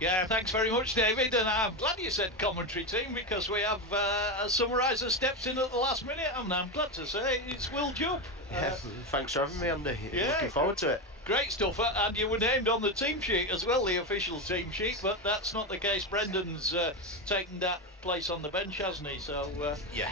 Yeah, thanks very much, David. And I'm glad you said commentary team, because we have a summariser stepped in at the last minute, and I'm glad to say it's Will Jupp. Yeah, thanks for having me, Andy. Yeah, looking forward to it. Great stuff, and you were named on the team sheet as well, the official team sheet, but that's not the case. Brendan's taken that place on the bench, hasn't he? So Yeah,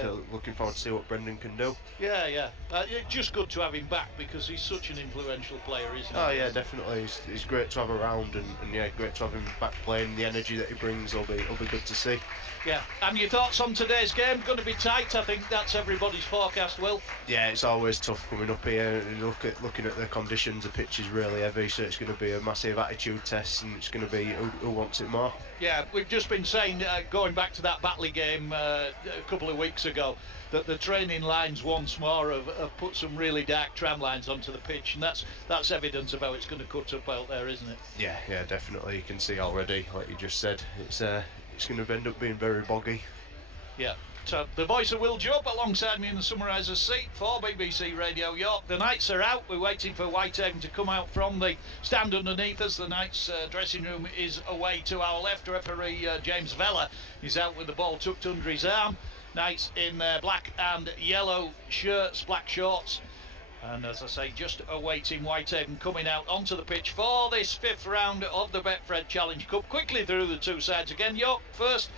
so looking forward to see what Brendan can do. Yeah. It's just good to have him back, because he's such an influential player, isn't he? Oh yeah, definitely. He's great to have around, and yeah, great to have him back playing. The energy that he brings will be good to see. Yeah, and your thoughts on today's game? Going to be tight, I think that's everybody's forecast, Will. Yeah, it's always tough coming up here. Looking at the conditions, the pitch is really heavy, so it's going to be a massive attitude test, and it's going to be who wants it more. Yeah, we've just been saying, going back to that Batley game a couple of weeks ago, that the training lines once more have put some really dark tram lines onto the pitch, and that's evidence of how it's going to cut up out there, isn't it? Yeah, definitely. You can see already, like you just said, it's going to end up being very boggy. Yeah. So the voice of Will Jupp alongside me in the summariser's seat for BBC Radio York. The Knights are out. We're waiting for Whitehaven to come out from the stand underneath us. The Knights dressing room is away to our left. Referee James Vella is out with the ball tucked under his arm. Knights in their black and yellow shirts, black shorts. And as I say, just awaiting Whitehaven coming out onto the pitch for this fifth round of the Betfred Challenge Cup. Quickly through the two sides again. York first,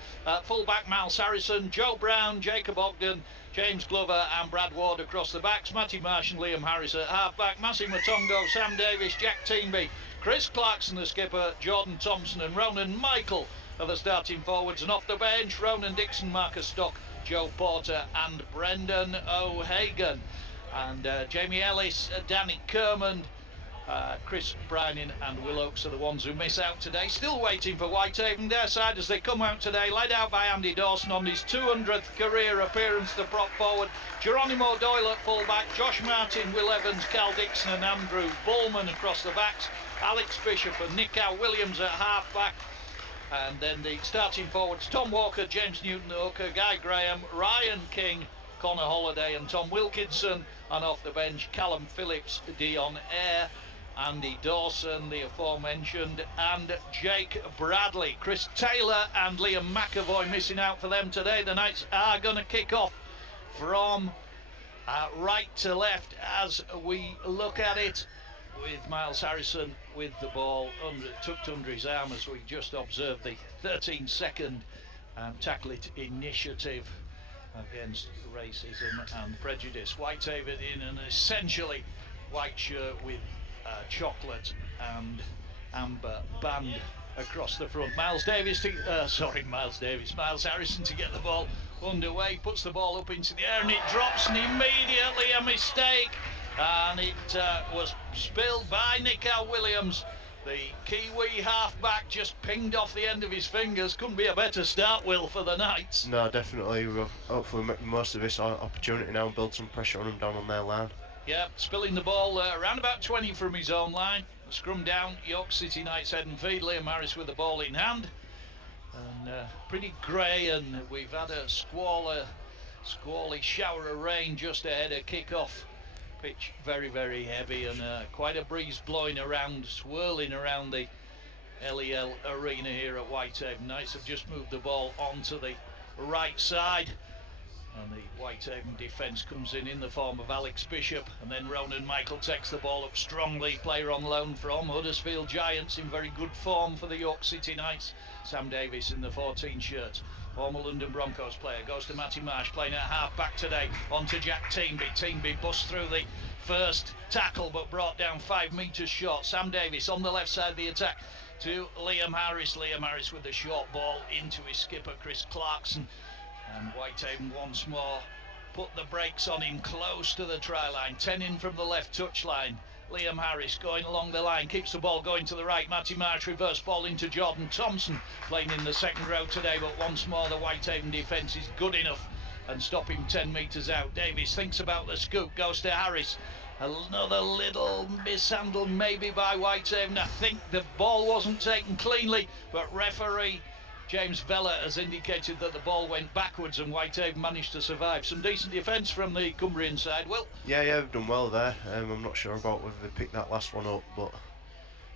full-back Miles Harrison, Joe Brown, Jacob Ogden, James Glover and Brad Ward across the backs. Matty Marsh and Liam Harris at half-back. Massey Matongo, Sam Davis, Jack Teamby, Chris Clarkson the skipper, Jordan Thompson and Ronan Michael are the starting forwards. And off the bench, Ronan Dixon, Marcus Stock, Joe Porter and Brendan O'Hagan. And Jamie Ellis, Danny Kermond, Chris Browning and Will Oakes are the ones who miss out today. Still waiting for Whitehaven, their side as they come out today, led out by Andy Dawson on his 200th career appearance to prop forward. Geronimo Doyle at full-back, Josh Martin, Will Evans, Cal Dixon and Andrew Bullman across the backs, Alex Bishop and Nick Williams at half-back. And then the starting forwards, Tom Walker, James Newton-Hooker, Guy Graham, Ryan King, Connor Holliday and Tom Wilkinson. And off the bench, Callum Phillips, Dion Eyre, Andy Dawson, the aforementioned, and Jake Bradley. Chris Taylor and Liam McAvoy missing out for them today. The Knights are going to kick off from right to left as we look at it, with Miles Harrison with the ball tucked under his arm as we just observed the 13-second tackle it initiative against racism and prejudice. Whitehaven in an essentially white shirt with chocolate and amber band across the front. Miles Harrison to get the ball underway, puts the ball up into the air and it drops, and immediately a mistake, and it was spilled by Nick Williams. The Kiwi half-back just pinged off the end of his fingers. Couldn't be a better start, Will, for the Knights. No, definitely. We'll hopefully make the most of this opportunity now and build some pressure on them down on their line. Yeah, spilling the ball around about 20 from his own line. Scrum down, York City Knights head and feed. Liam Harris with the ball in hand. And pretty grey, and we've had a squally shower of rain just ahead of kick-off. Pitch very, very heavy, and quite a breeze blowing around, swirling around the LEL arena here at Whitehaven. Knights have just moved the ball onto the right side, and the Whitehaven defence comes in the form of Alex Bishop, and then Ronan Michael takes the ball up strongly, player on loan from Huddersfield Giants, in very good form for the York City Knights. Sam Davis in the 14 shirt, former London Broncos player, goes to Matty Marsh, playing at half-back today, on to Jack Teamby. Teamby busts through the first tackle, but brought down 5 metres short. Sam Davis on the left side of the attack to Liam Harris. Liam Harris with the short ball into his skipper, Chris Clarkson. And Whitehaven once more put the brakes on him close to the try line. 10 in from the left touchline. Liam Harris going along the line, keeps the ball going to the right. Matty Marsh, reverse ball into Jordan Thompson, playing in the second row today, but once more the Whitehaven defence is good enough and stop him 10 metres out. Davies thinks about the scoop, goes to Harris. Another little mishandle maybe by Whitehaven. I think the ball wasn't taken cleanly, but referee James Vella has indicated that the ball went backwards and Whitehaven managed to survive. Some decent defence from the Cumbrian side, Will. Yeah, we've done well there. I'm not sure about whether they picked that last one up, but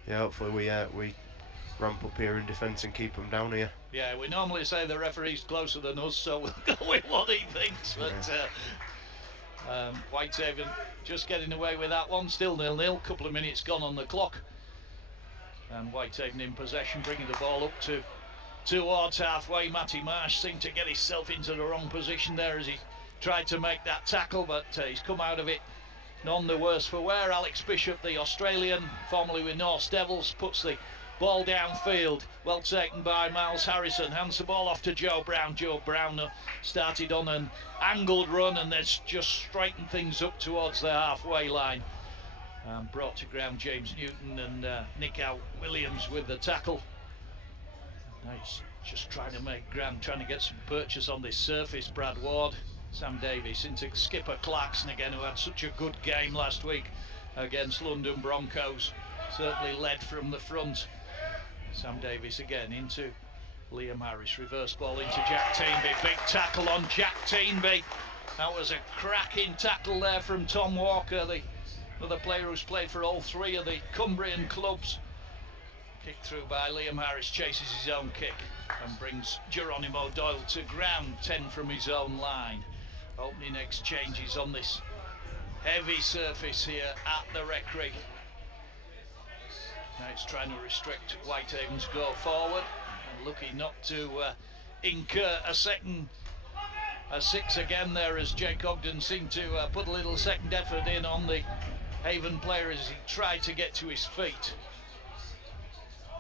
yeah, hopefully we ramp up here in defence and keep them down here. Yeah, we normally say the referee's closer than us, so we'll go with what he thinks. But Whitehaven just getting away with that one. Still 0-0. Couple of minutes gone on the clock. And Whitehaven in possession, bringing the ball up towards halfway. Matty Marsh seemed to get himself into the wrong position there as he tried to make that tackle, but he's come out of it none the worse for wear. Alex Bishop, the Australian, formerly with Norse Devils, puts the ball downfield. Well taken by Miles Harrison. Hands the ball off to Joe Brown. Joe Brown started on an angled run and then just straightened things up towards the halfway line. Brought to ground James Newton and Nick Williams with the tackle. Nice, just trying to make ground, trying to get some purchase on this surface. Brad Ward, Sam Davies into skipper Clarkson again, who had such a good game last week against London Broncos. Certainly led from the front. Sam Davies again into Liam Harris. Reverse ball into Jack Teenby. Big tackle on Jack Teenby. That was a cracking tackle there from Tom Walker, the other player who's played for all three of the Cumbrian clubs. Kicked through by Liam Harris, chases his own kick and brings Geronimo Doyle to ground, 10 from his own line. Opening exchanges on this heavy surface here at the Recreation. Now it's trying to restrict Whitehaven's go forward and looking not to incur a six again there, as Jake Ogden seemed to put a little second effort in on the Haven player as he tried to get to his feet.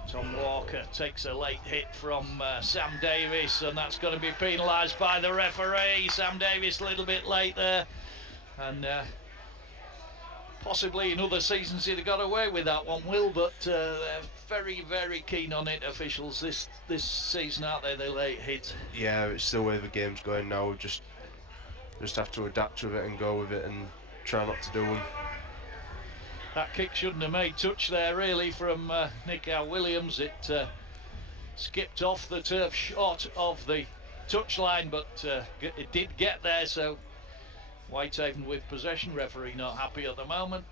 Tom Walker takes a late hit from Sam Davies, and that's going to be penalised by the referee. Sam Davies a little bit late there, and possibly in other seasons he'd have got away with that one, Will, but they're very, very keen on it, officials, this season, aren't they, the late hit? Yeah, it's the way the game's going now. We just have to adapt with it and go with it and try not to do them. That kick shouldn't have made touch there, really, from Nick Williams. It skipped off the turf short of the touchline, but it did get there, so Whitehaven with possession. Referee not happy at the moment.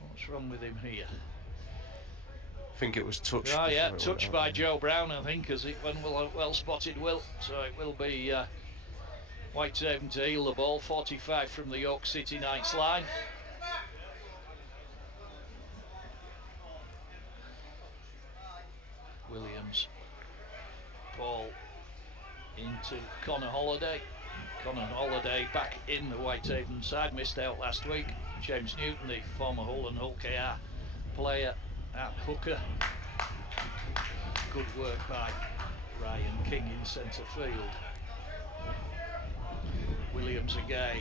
What's wrong with him here? I think it was touched. Oh yeah, touched by Joe Brown, I think, as it went well spotted, Will. So it will be Whitehaven to heel the ball. 45 from the York City Knights line. Williams, ball into Connor Holliday. Connor Holliday back in the Whitehaven side, missed out last week. James Newton, the former Hull and Hull KR player at hooker. Good work by Ryan King in centre field. Williams again,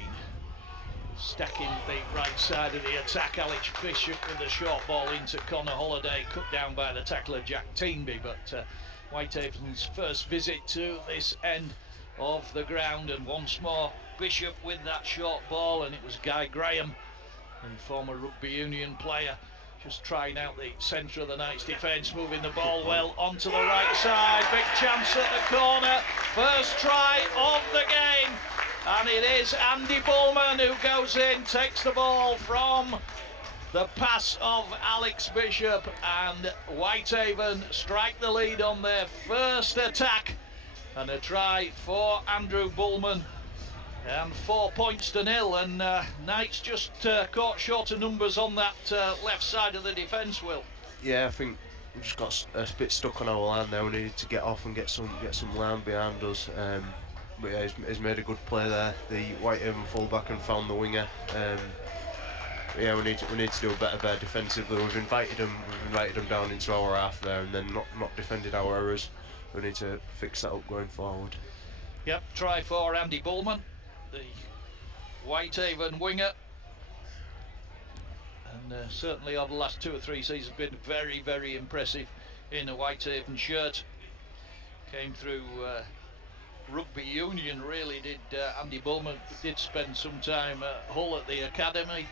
stacking the right side of the attack. Alex Bishop with the short ball into Connor Holliday, cut down by the tackler Jack Teenby. But Whitehaven's first visit to this end of the ground, and once more Bishop with that short ball, and it was Guy Graham, the former rugby union player, just trying out the centre of the Knights defence, moving the ball well onto the right side. Big chance at the corner, first try of the game, and it is Andy Bullman who goes in, takes the ball from the pass of Alex Bishop, and Whitehaven strike the lead on their first attack, and a try for Andrew Bullman, and 4 points to 0. And Knights just caught short of numbers on that left side of the defence, Will. Yeah, I think we've just got a bit stuck on our line there. We needed to get off and get some line behind us. But yeah, he's made a good play there, the Whitehaven fullback, and found the winger. Yeah, we need to do a better there defensively. We've invited them down into our half there, and then not defended our errors. We need to fix that up going forward. Yep, try for Andy Bullman, the Whitehaven winger, and certainly over the last 2 or 3 seasons been very, very impressive in a Whitehaven shirt. Came through rugby union, really did. Andy Bullman did spend some time at Hull at the academy,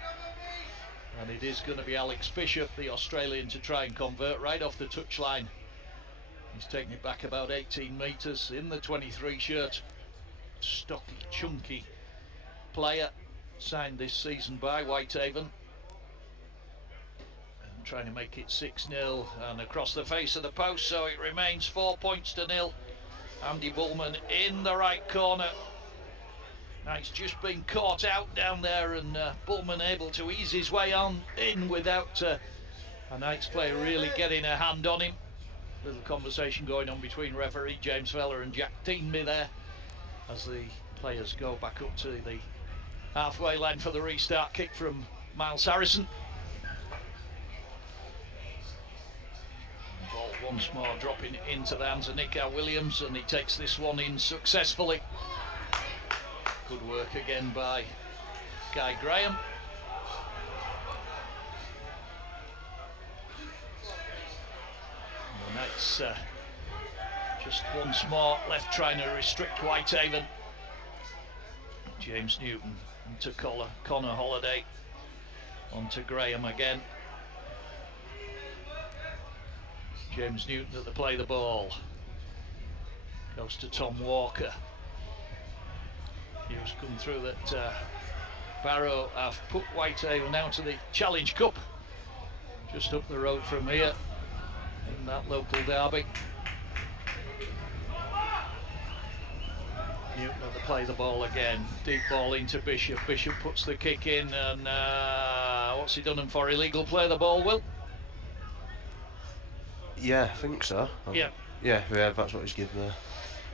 and it is going to be Alex Bishop, the Australian, to try and convert right off the touchline. He's taking it back about 18 metres in the 23 shirt. Stocky, chunky player, signed this season by Whitehaven. And trying to make it 6-0 and across the face of the post, so it remains 4 points to 0. Andy Bullman in the right corner. Knight's just been caught out down there, and Bullman able to ease his way on in without a Knights player really getting a hand on him. Little conversation going on between referee James Feller and Jack Teenby there as the players go back up to the halfway line for the restart kick from Miles Harrison. Ball once more dropping into the hands of Nick Williams, and he takes this one in successfully. Good work again by Guy Graham. And the Knights just once more left trying to restrict Whitehaven. James Newton into Connor Holliday, onto Graham again. James Newton at the play the ball. Goes to Tom Walker. He's come through that Barrow have put Whitehaven now to the Challenge Cup, just up the road from here in that local derby. Newton at the play the ball again. Deep ball into Bishop. Bishop puts the kick in, and what's he done him for? Illegal play the ball, Will? Yeah, I think so. Yeah, that's what he's given there.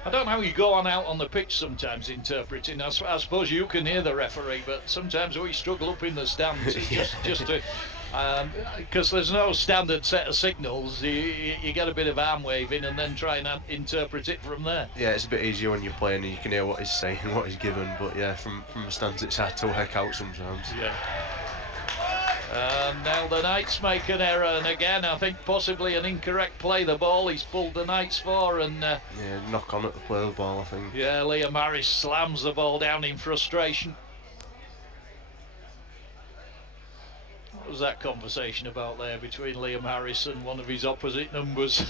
I don't know how you go on out on the pitch sometimes interpreting. I suppose you can hear the referee, but sometimes we struggle up in the stands just to, because there's no standard set of signals. You get a bit of arm waving and then try and interpret it from there. Yeah, it's a bit easier when you're playing and you can hear what he's saying, what he's given. But yeah, from the stands it's hard to work out sometimes. Yeah. Now the Knights make an error, and again I think possibly an incorrect play the ball he's pulled the Knights for, and yeah, knock on at the play the ball, I think. Yeah, Liam Harris slams the ball down in frustration. What was that conversation about there between Liam Harris and one of his opposite numbers?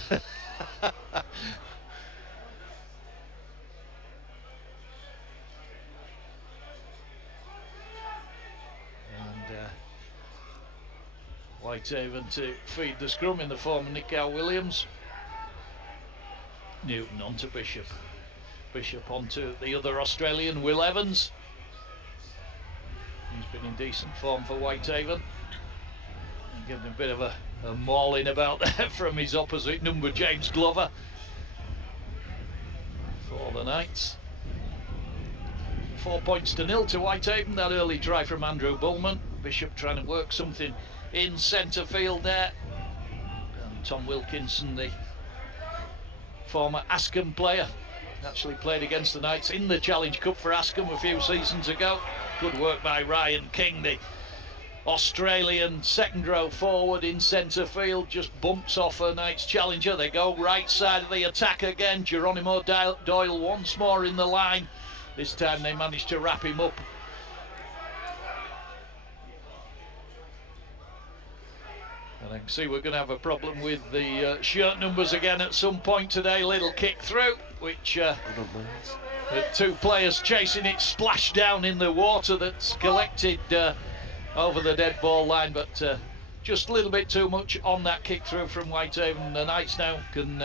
Whitehaven to feed the scrum in the form of Nick Williams. Newton onto Bishop. Bishop onto the other Australian, Will Evans. He's been in decent form for Whitehaven. Giving a bit of a mauling about there from his opposite number, James Glover, for the Knights. 4 points to 0 to Whitehaven. That early try from Andrew Bullman. Bishop trying to work something in centre field there, and Tom Wilkinson, the former Askham player, actually played against the Knights in the Challenge Cup for Askham a few seasons ago. Good work by Ryan King, the Australian second row forward in centre field, just bumps off a Knights challenger. They go right side of the attack again. Geronimo Doyle once more in the line. This time they managed to wrap him up. And I can see we're going to have a problem with the shirt numbers again at some point today. Little kick through, which the two players chasing it splash down in the water that's collected over the dead ball line, but just a little bit too much on that kick through from Whitehaven. The Knights now can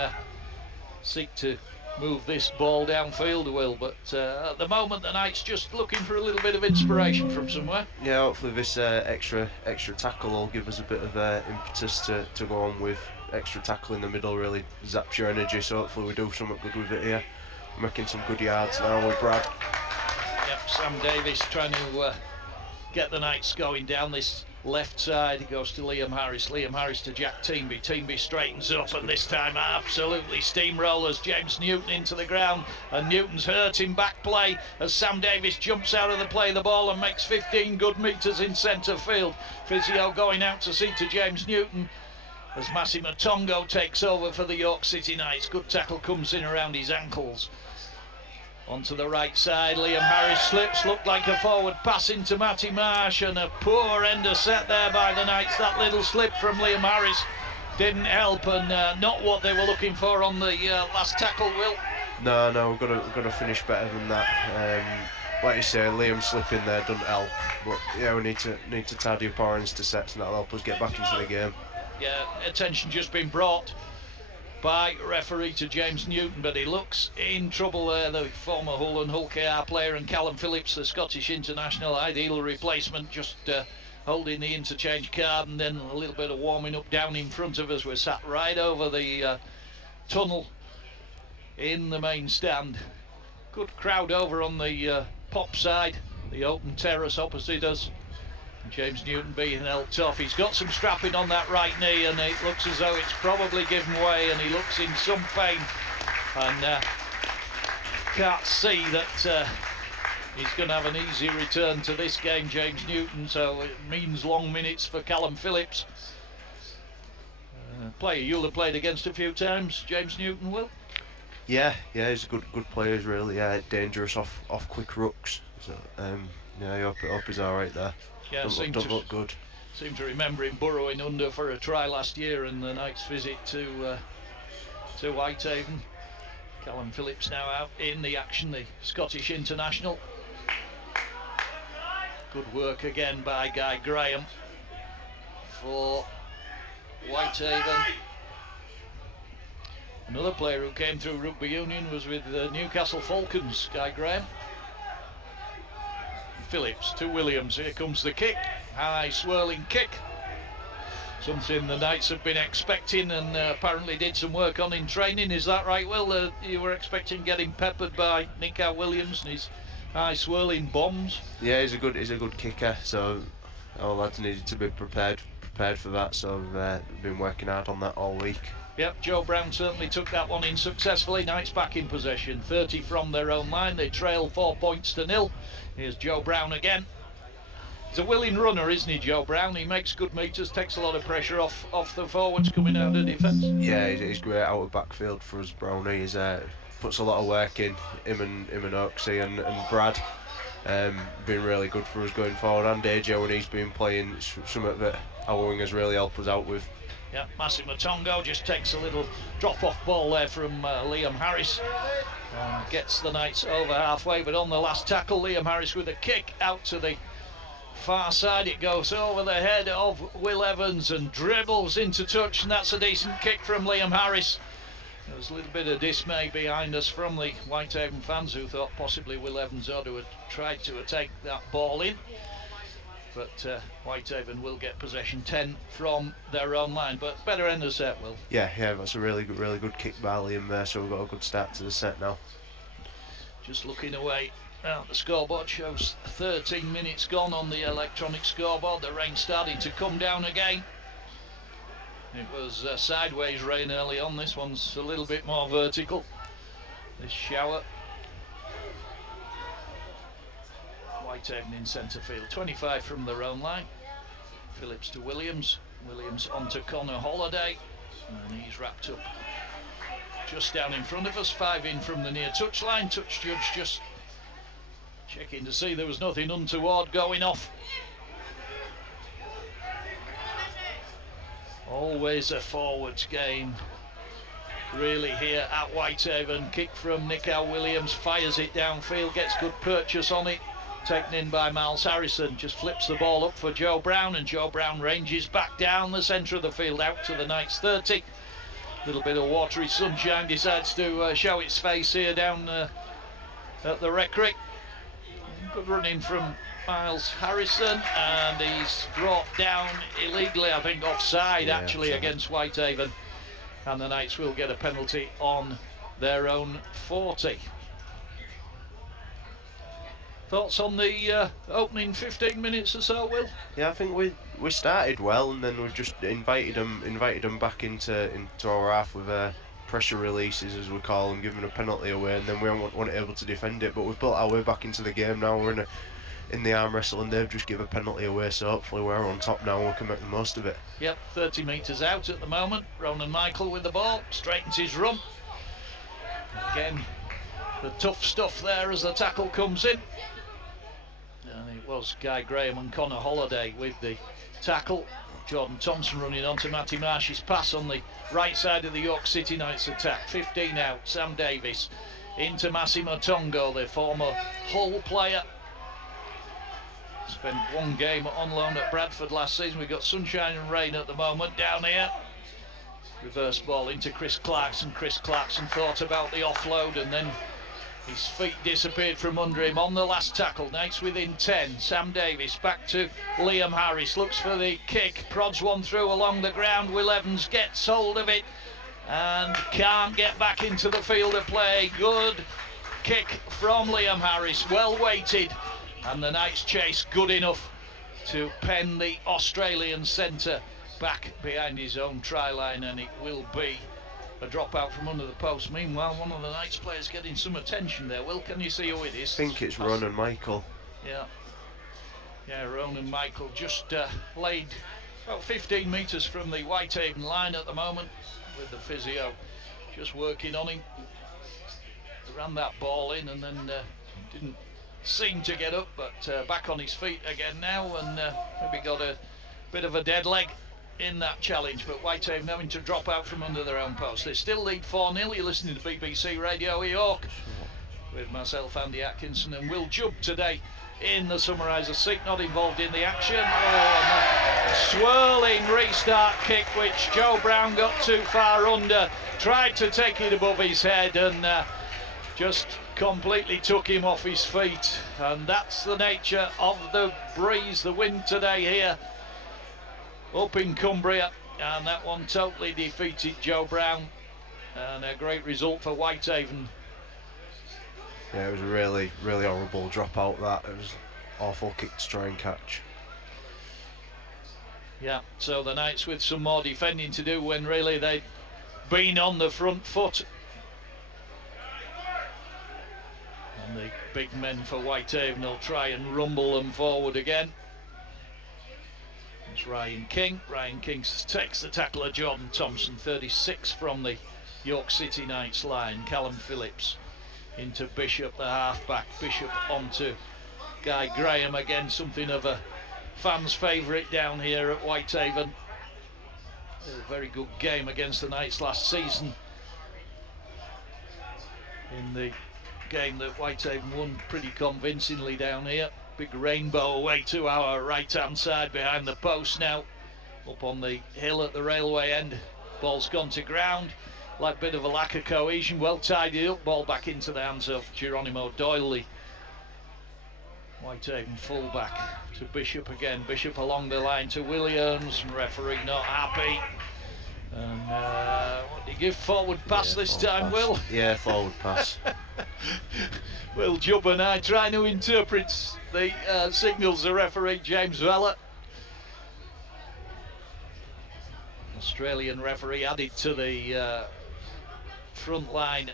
seek to move this ball downfield, Will, but at the moment the Knights just looking for a little bit of inspiration from somewhere. Yeah, hopefully this extra tackle will give us a bit of impetus to go on with. Extra tackle in the middle really zaps your energy, so hopefully we do something good with it here. We're making some good yards now with Brad. Yep, Sam Davis trying to get the Knights going down this left side. He goes to Liam Harris. Liam Harris to Jack Teenby. Teenby straightens up, and this time absolutely steamrollers James Newton into the ground, and Newton's hurting back play as Sam Davis jumps out of the play the ball and makes 15 good metres in centre field. Physio going out to see to James Newton as Massimo Tongo takes over for the York City Knights. Good tackle comes in around his ankles. Onto the right side, Liam Harris slips, looked like a forward pass into Matty Marsh, and a poor ender set there by the Knights. That little slip from Liam Harris didn't help, and not what they were looking for on the last tackle, Will. No, we've got to finish better than that. Like you say, Liam slipping there doesn't help, but yeah, we need to tidy up our ends to sets, and that'll help us get back into the game. attention just been brought by referee to James Newton, but he looks in trouble there, the former Hull and Hull KR player, and Callum Phillips, the Scottish international ideal replacement, just holding the interchange card, and then a little bit of warming up down in front of us. We're sat right over the tunnel in the main stand. Good crowd over on the pop side, the open terrace opposite us. James Newton being helped off. He's got some strapping on that right knee, and it looks as though it's probably given way, and he looks in some pain, and can't see that he's going to have an easy return to this game, James Newton, so it means long minutes for Callum Phillips. Player you'll have played against a few times, James Newton, will? Yeah, he's a good player, he's really dangerous off quick rucks. So I hope he's all right there. Yeah, don't look good. Seem to remember him burrowing under for a try last year in the night's visit to Whitehaven. Callum Phillips now out in the action, the Scottish international. Good work again by Guy Graham for Whitehaven. Another player who came through rugby union was with the Newcastle Falcons, Guy Graham. Phillips to Williams, here comes the kick, high swirling kick, something the Knights have been expecting and apparently did some work on in training. Is that right, Will? You were expecting getting peppered by Nico Williams and his high swirling bombs? Yeah, he's a good kicker, so our lads needed to be prepared for that, so we've been working hard on that all week. Yep, Joe Brown certainly took that one in successfully. Knights back in possession, 30 from their own line. They trail 4 points to 0. Here's Joe Brown again. He's a willing runner, isn't he, Joe Brown? He makes good meters, takes a lot of pressure off the forwards coming out of defence. Yeah, he's great out of backfield for us, Brownie. He's puts a lot of work in. Him and Oaksy and Brad been really good for us going forward. And AJ, when he's been playing, it's something that our wingers really help us out with. Yeah, Massimo Tongo just takes a little drop-off ball there from Liam Harris. Gets the Knights over halfway, but on the last tackle, Liam Harris with a kick out to the far side. It goes over the head of Will Evans and dribbles into touch, and that's a decent kick from Liam Harris. There's a little bit of dismay behind us from the Whitehaven fans who thought possibly Will Evans ought to have tried to take that ball in. But Whitehaven will get possession, 10 from their own line, but better end of set, Will. Yeah, that's a really good kick by Liam there, so we've got a good start to the set now. Just looking away, the scoreboard shows 13 minutes gone on the electronic scoreboard. The rain starting to come down again. It was sideways rain early on. This one's a little bit more vertical, this shower. Whitehaven in centre field, 25 from their own line. Phillips to Williams, Williams on to Connor Holliday, and he's wrapped up just down in front of us, 5 in from the near touch line. Touch judge just checking to see there was nothing untoward going off. Always a forwards game really here at Whitehaven. Kick from Nico Williams, fires it downfield, gets good purchase on it. Taken in by Miles Harrison, just flips the ball up for Joe Brown, and Joe Brown ranges back down the centre of the field out to the Knights 30. A little bit of watery sunshine decides to show its face here down at the Recreation. Good running from Miles Harrison, and he's brought down illegally, I think offside actually, against Whitehaven, and the Knights will get a penalty on their own 40. Thoughts on the opening 15 minutes or so, Will? Yeah, I think we started well, and then we just invited them back into our half with pressure releases, as we call them, giving a penalty away, and then we weren't able to defend it. But we've built our way back into the game now. We're in the arm wrestle, and they've just given a penalty away, so hopefully we're on top now and we can make the most of it. Yep, 30 metres out at the moment. Ronan Michael with the ball, straightens his run. Again, the tough stuff there as the tackle comes in. And it was Guy Graham and Connor Holliday with the tackle. Jordan Thompson running on to Matty Marsh's pass on the right side of the York City Knights attack. 15 out, Sam Davis into Massimo Tongo, the former Hull player. Spent one game on loan at Bradford last season. We've got sunshine and rain at the moment down here. Reverse ball into Chris Clarkson. Chris Clarkson thought about the offload and then his feet disappeared from under him on the last tackle. Knights within 10. Sam Davies back to Liam Harris. Looks for the kick. Prods one through along the ground. Will Evans gets hold of it and can't get back into the field of play. Good kick from Liam Harris. Well weighted. And the Knights chase good enough to pen the Australian centre back behind his own try line, and it will be a drop out from under the post. Meanwhile, one of the Knights players getting some attention there. Will, can you see who it is? I think it's Ronan Michael. Yeah, Ronan Michael just laid about 15 metres from the Whitehaven line at the moment with the physio just working on him. Ran that ball in and then didn't seem to get up, but back on his feet again now, and maybe got a bit of a dead leg in that challenge, but Whitehaven having to drop out from under their own post. They still lead 4-0. You're listening to BBC Radio York with myself, Andy Atkinson, and Will Jubb today in the summariser seat, not involved in the action. Oh, and a swirling restart kick which Joe Brown got too far under, tried to take it above his head and just completely took him off his feet. And that's the nature of the breeze, the wind today here up in Cumbria, and that one totally defeated Joe Brown, and a great result for Whitehaven. Yeah, it was a really, really horrible drop out. That it was awful kick to try and catch. Yeah, so the Knights with some more defending to do when really they'd been on the front foot. And the big men for Whitehaven will try and rumble them forward again. It's Ryan King. Ryan King takes the tackle of Jordan Thompson, 36 from the York City Knights line. Callum Phillips into Bishop, the half-back. Bishop onto Guy Graham, again something of a fan's favourite down here at Whitehaven. A very good game against the Knights last season in the game that Whitehaven won pretty convincingly down here. Big rainbow away to our right hand side behind the post now, up on the hill at the railway end. Ball's gone to ground, like a bit of a lack of cohesion. Well tidied up, ball back into the hands of Geronimo Doyle, Whitehaven fullback, to Bishop again. Bishop along the line to Williams, and referee not happy. And what did he give? Forward pass this time, Will? Yeah, forward pass. Will Jubb and I trying to interpret the signals of referee James Vella. Australian referee added to the frontline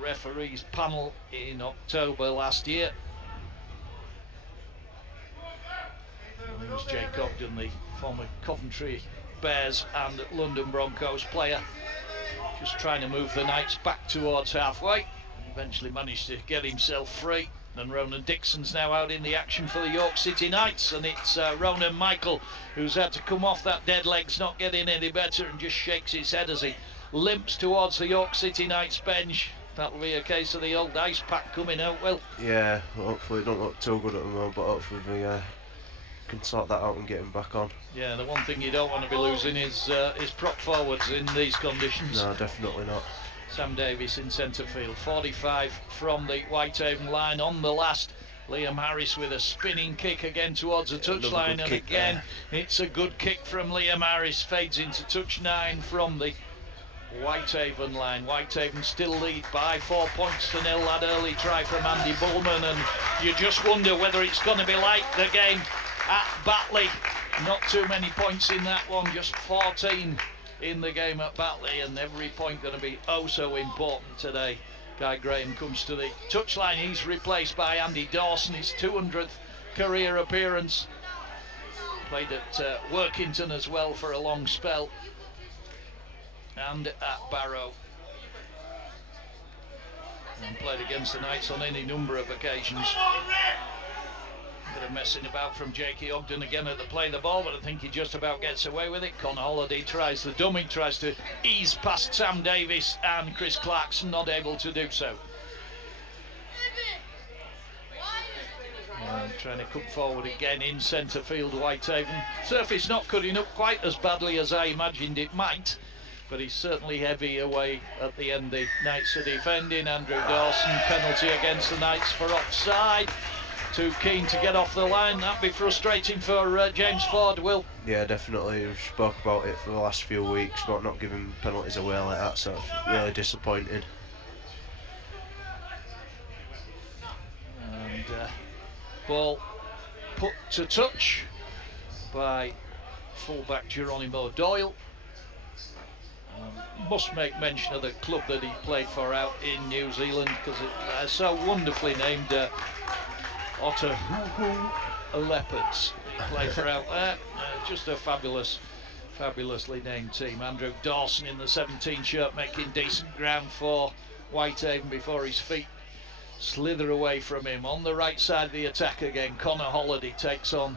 referees panel in October last year. It was Jake Ogden, the former Coventry Bears and London Broncos player, just trying to move the Knights back towards halfway. Eventually managed to get himself free, and Ronan Dixon's now out in the action for the York City Knights, and it's Ronan Michael who's had to come off. That dead leg's not getting any better, and just shakes his head as he limps towards the York City Knights bench. That'll be a case of the old ice pack coming out. Well, yeah, hopefully it don't look too good at the moment, but hopefully we can sort that out and get him back on. Yeah, the one thing you don't want to be losing is prop forwards in these conditions. No, definitely not. Sam Davies in centre field, 45 from the Whitehaven line on the last. Liam Harris with a spinning kick again towards the touchline, and again it's a good kick from Liam Harris, fades into touch 9 from the Whitehaven line. Whitehaven still lead by 4 points to 0. That early try from Andy Bullman, and you just wonder whether it's going to be like the game at Batley. Not too many points in that one, just 14 in the game at Batley, and every point going to be oh so important today. Guy Graham comes to the touchline. He's replaced by Andy Dawson, his 200th career appearance. Played at Workington as well for a long spell, and at Barrow, and played against the Knights on any number of occasions. Bit of messing about from Jakey Ogden again at the play the ball, but I think he just about gets away with it. Con Holiday tries the dummy, tries to ease past Sam Davies, and Chris Clarkson not able to do so. Trying to come forward again in centre field, Whitehaven. Surface not cutting up quite as badly as I imagined it might, but he's certainly heavy away at the end. The Knights are defending. Andrew Dawson, penalty against the Knights for offside. Too keen to get off the line. That'd be frustrating for James Ford, Will. Yeah, definitely. We've spoke about it for the last few weeks, about not giving penalties away like that, so it's really disappointing. And ball put to touch by fullback Geronimo Doyle. Must make mention of the club that he played for out in New Zealand, because it's so wonderfully named Otahuhu Leopards. Played for out there. Just a fabulously named team. Andrew Dawson in the 17 shirt making decent ground for Whitehaven before his feet slither away from him. On the right side of the attack again, Connor Holliday takes on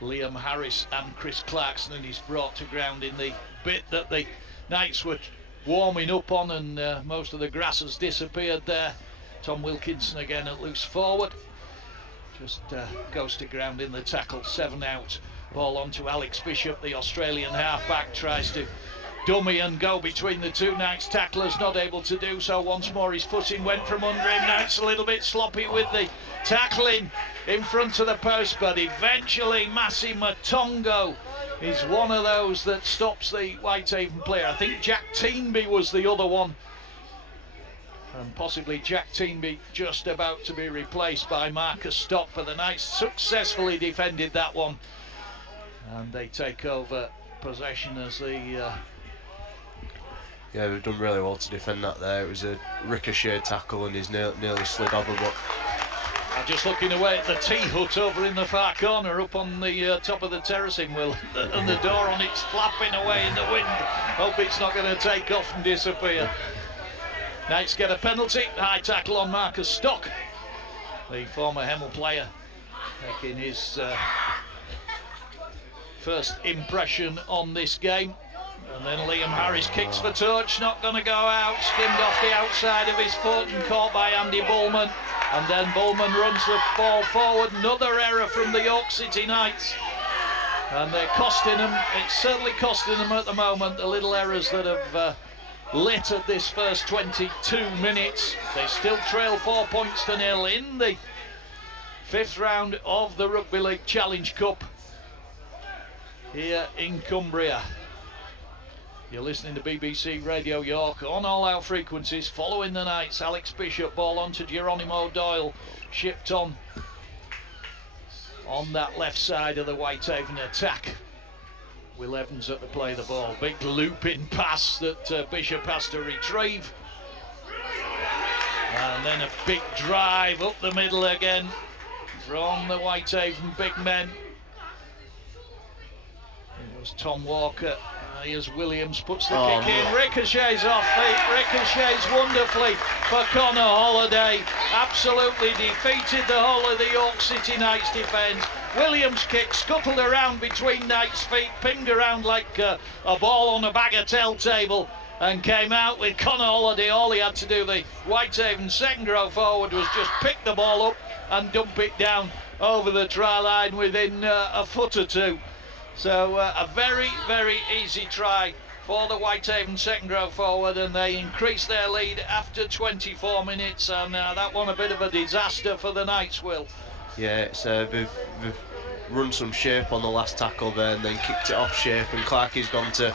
Liam Harris and Chris Clarkson, and he's brought to ground in the bit that the Knights were warming up on, and most of the grass has disappeared there. Tom Wilkinson again at loose forward. Just goes to ground in the tackle, 7 out. Ball on to Alex Bishop, the Australian halfback, tries to dummy and go between the two Knights tacklers, not able to do so. Once more his footing went from under him. Knights a little bit sloppy with the tackling in front of the post, but eventually Masi Matongo is one of those that stops the Whitehaven player. I think Jack Teenby was the other one, and possibly Jack Teenby just about to be replaced by Marcus Stock, for the Knights successfully defended that one, and they take over possession as the yeah, they've done really well to defend that there. It was a ricochet tackle and he's nearly slid over, but I'm just looking away at the tea hut over in the far corner up on the top of the terracing, Will, and the door on it's flapping away in the wind. Hope it's not going to take off and disappear. Knights get a penalty. High tackle on Marcus Stock, the former Hemel player, making his first impression on this game. And then Liam Harris kicks for touch, not going to go out, skimmed off the outside of his foot and caught by Andy Bullman. And then Bullman runs the ball forward. Another error from the York City Knights, and they're costing them. It's certainly costing them at the moment, the little errors that have littered this first 22 minutes. They still trail 4 points to nil in the 5th round of the Rugby League Challenge Cup here in Cumbria. You're listening to BBC Radio York on all our frequencies. Following the Knights, Alex Bishop, ball on to Geronimo Doyle, shipped on that left side of the Whitehaven attack. Will Evans at the play of the ball. Big looping pass that Bishop has to retrieve. And then a big drive up the middle again from the Whitehaven big men. It was Tom Walker. Here's Williams, puts the kick in, ricochets off feet, ricochets wonderfully for Connor Holliday. Absolutely defeated the whole of the York City Knights defence. Williams' kick scuttled around between Knights' feet, pinged around like a ball on a bagatelle table, and came out with Connor Holliday. All he had to do, the Whitehaven second row forward, was just pick the ball up and dump it down over the try line within a foot or two. So a very, very easy try for the Whitehaven second row forward, and they increase their lead after 24 minutes, and that one a bit of a disaster for the Knights, Will. yeah, it's they've run some shape on the last tackle there and then kicked it off shape, and Clarkie's gone to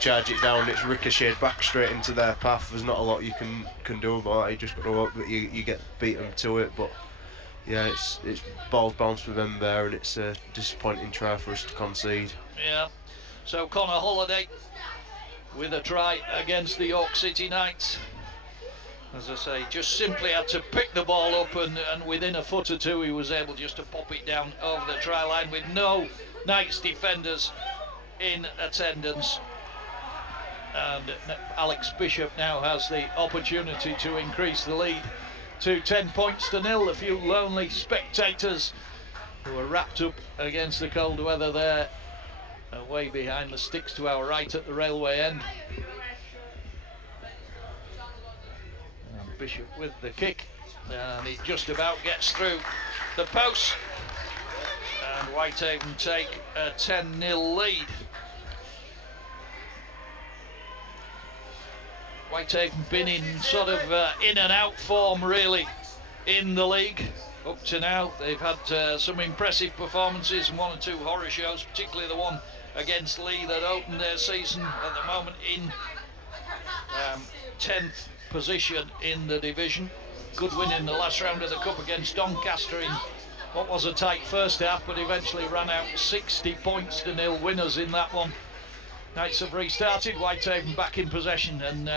charge it down. It's ricocheted back straight into their path. There's not a lot you can do about it. You just got to hope that you get beaten to it, but yeah, it's balls bounced with them there, and it's a disappointing try for us to concede. Yeah, so Connor Holliday with a try against the York City Knights. As I say, just simply had to pick the ball up, and within a foot or two he was able just to pop it down over the try line with no Knights defenders in attendance. And Alex Bishop now has the opportunity to increase the lead to 10 points to nil. A few lonely spectators who are wrapped up against the cold weather there, away behind the sticks to our right at the railway end. And Bishop with the kick, and it just about gets through the post. and Whitehaven take a 10-0 lead. Whitehaven been in sort of in and out form really in the league up to now. They've had some impressive performances and 1 or 2 horror shows, particularly the one against Lee that opened their season at the moment in 10th position in the division. Good win in the last round of the Cup against Doncaster in what was a tight first half, but eventually ran out 60 points to nil, winners in that one. Knights have restarted, Whitehaven back in possession, and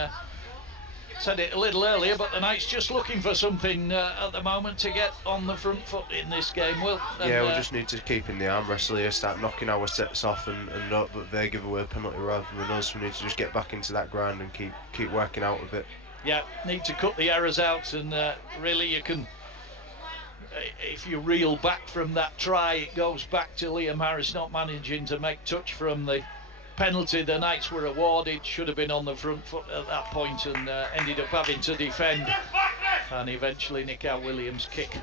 said it a little earlier, but the Knights just looking for something at the moment to get on the front foot in this game. Will yeah, we just need to keep in the arm wrestle here, start knocking our sets off, and not that they give away a penalty rather than us. We need to just get back into that grind and keep working out a bit. Yeah, need to cut the errors out, and really you can, if you reel back from that try, it goes back to Liam Harris not managing to make touch from the penalty the Knights were awarded. Should have been on the front foot at that point, and ended up having to defend, and eventually Nick Williams' kick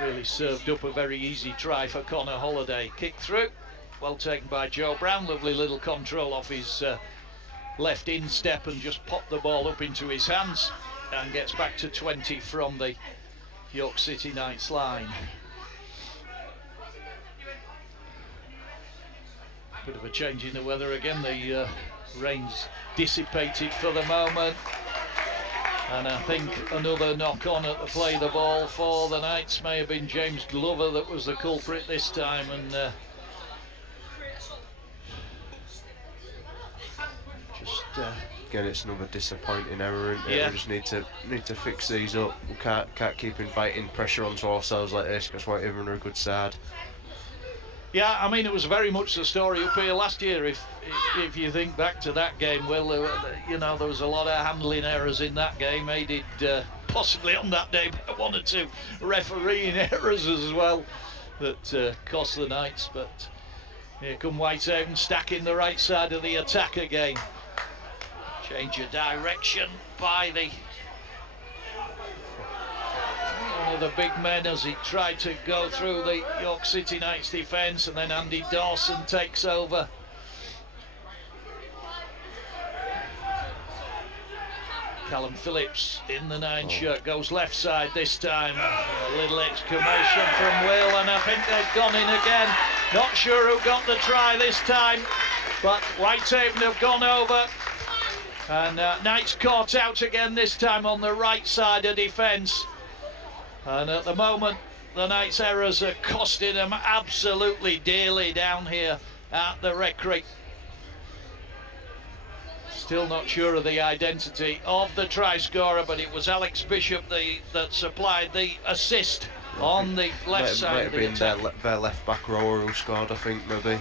really served up a very easy try for Connor Holliday. Kick through, well taken by Joe Brown, lovely little control off his left instep and just popped the ball up into his hands, and gets back to 20 from the York City Knights line. Bit of a change in the weather again, the rain's dissipated for the moment, and I think another knock on at the play the ball for the Knights. May have been James Glover that was the culprit this time, and again, it's another disappointing error, isn't it? Yeah. We just need to fix these up. We can't keep inviting pressure onto ourselves like this, because Whitehaven are a good side. Yeah, I mean, it was very much the story up here last year. If you think back to that game, well, there was a lot of handling errors in that game, aided possibly on that day by 1 or 2 refereeing errors as well that cost the Knights. But here come Whitehaven, stacking the right side of the attack again. Change of direction by one of the big men as he tried to go through the York City Knights defence, and then Andy Dawson takes over. Callum Phillips in the 9 shirt goes left side this time. A little exclamation from Will, and I think they've gone in again. Not sure who got the try this time, but Whitehaven have gone over. And Knights caught out again, this time on the right side of defence. And at the moment, the Knights' errors are costing them absolutely dearly down here at the Recreation. Still not sure of the identity of the try scorer, but it was Alex Bishop that supplied the assist on the left side of the attack. Might have been their left back rower who scored, I think, maybe.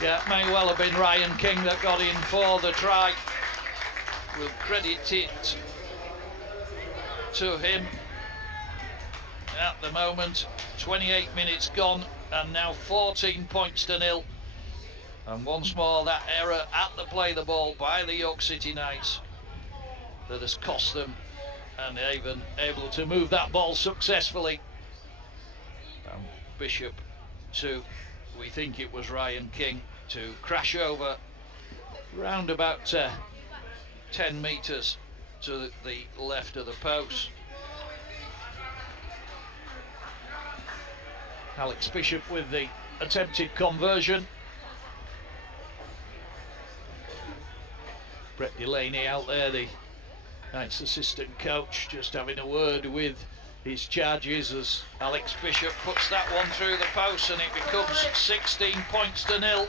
Yeah, may well have been Ryan King that got in for the try. We'll credit it to him. At the moment, 28 minutes gone, and now 14 points to nil. And once more, that error at the play the ball by the York City Knights that has cost them, and Haven able to move that ball successfully. And Bishop to, we think it was Ryan King, to crash over round about 10 metres to the left of the post. Alex Bishop with the attempted conversion. Brett Delaney out there, the Knights assistant coach, just having a word with his charges as Alex Bishop puts that one through the post, and it becomes 16 points to nil.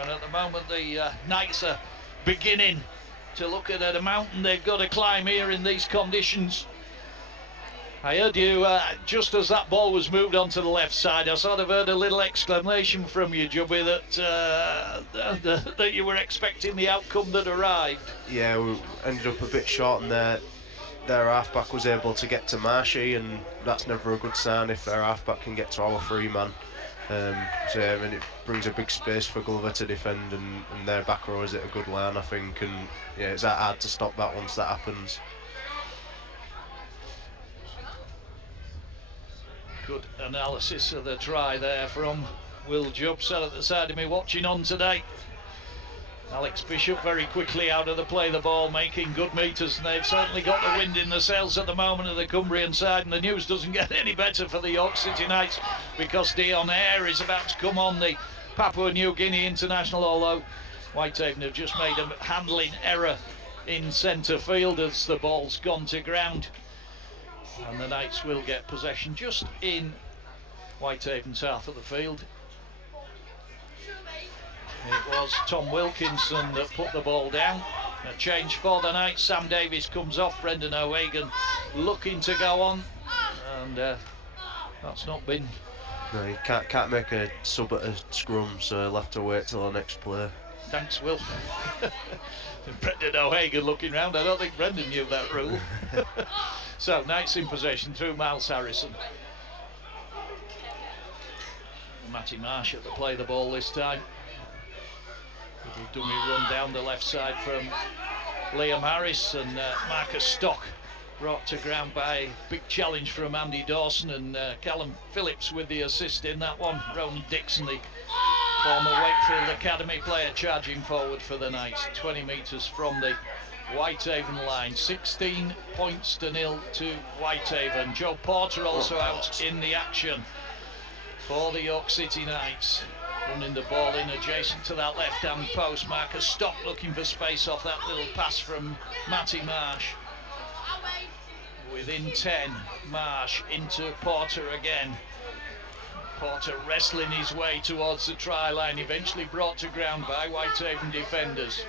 And at the moment, the Knights are beginning to look at a mountain they've got to climb here in these conditions. I heard you, just as that ball was moved onto the left side, I sort of heard a little exclamation from you, Jubby, that you were expecting the outcome that arrived. Yeah, we ended up a bit short, and their halfback was able to get to Marshy, and that's never a good sign if their halfback can get to our free man. So yeah, I mean, it brings a big space for Glover to defend, and their back row is at a good line, I think, and yeah, it's that hard to stop that once that happens. Good analysis of the try there from Will Jubb, sat at the side of me watching on today. Alex Bishop very quickly out of the play, the ball making good meters, and they've certainly got the wind in the sails at the moment of the Cumbrian side, and the news doesn't get any better for the York City Knights, because Dion Eyre is about to come on, the Papua New Guinea international, although Whitehaven have just made a handling error in centre field as the ball's gone to ground, and the Knights will get possession just in Whitehaven's half of the field. It was Tom Wilkinson that put the ball down. A change for the Knights. Sam Davies comes off. Brendan O'Hagan looking to go on, and that's not been. No, you can't make a sub at a scrum, so he'll have to wait till the next play. Thanks, Will. Brendan O'Hagan looking round. I don't think Brendan knew that rule. So Knights in possession through Miles Harrison. Matty Marsh at the play the ball this time. Little dummy run down the left side from Liam Harris, and Marcus Stock brought to ground by a big challenge from Andy Dawson, and Callum Phillips with the assist in that one. Ronan Dixon, the former Wakefield Academy player, charging forward for the Knights, 20 metres from the Whitehaven line. 16 points to 0 to Whitehaven. Joe Porter also out in the action for the York City Knights. Running the ball in adjacent to that left-hand post. Marcus Stock looking for space off that little pass from Matty Marsh. Within 10, Marsh into Porter again. Porter wrestling his way towards the try line, eventually brought to ground by Whitehaven defenders.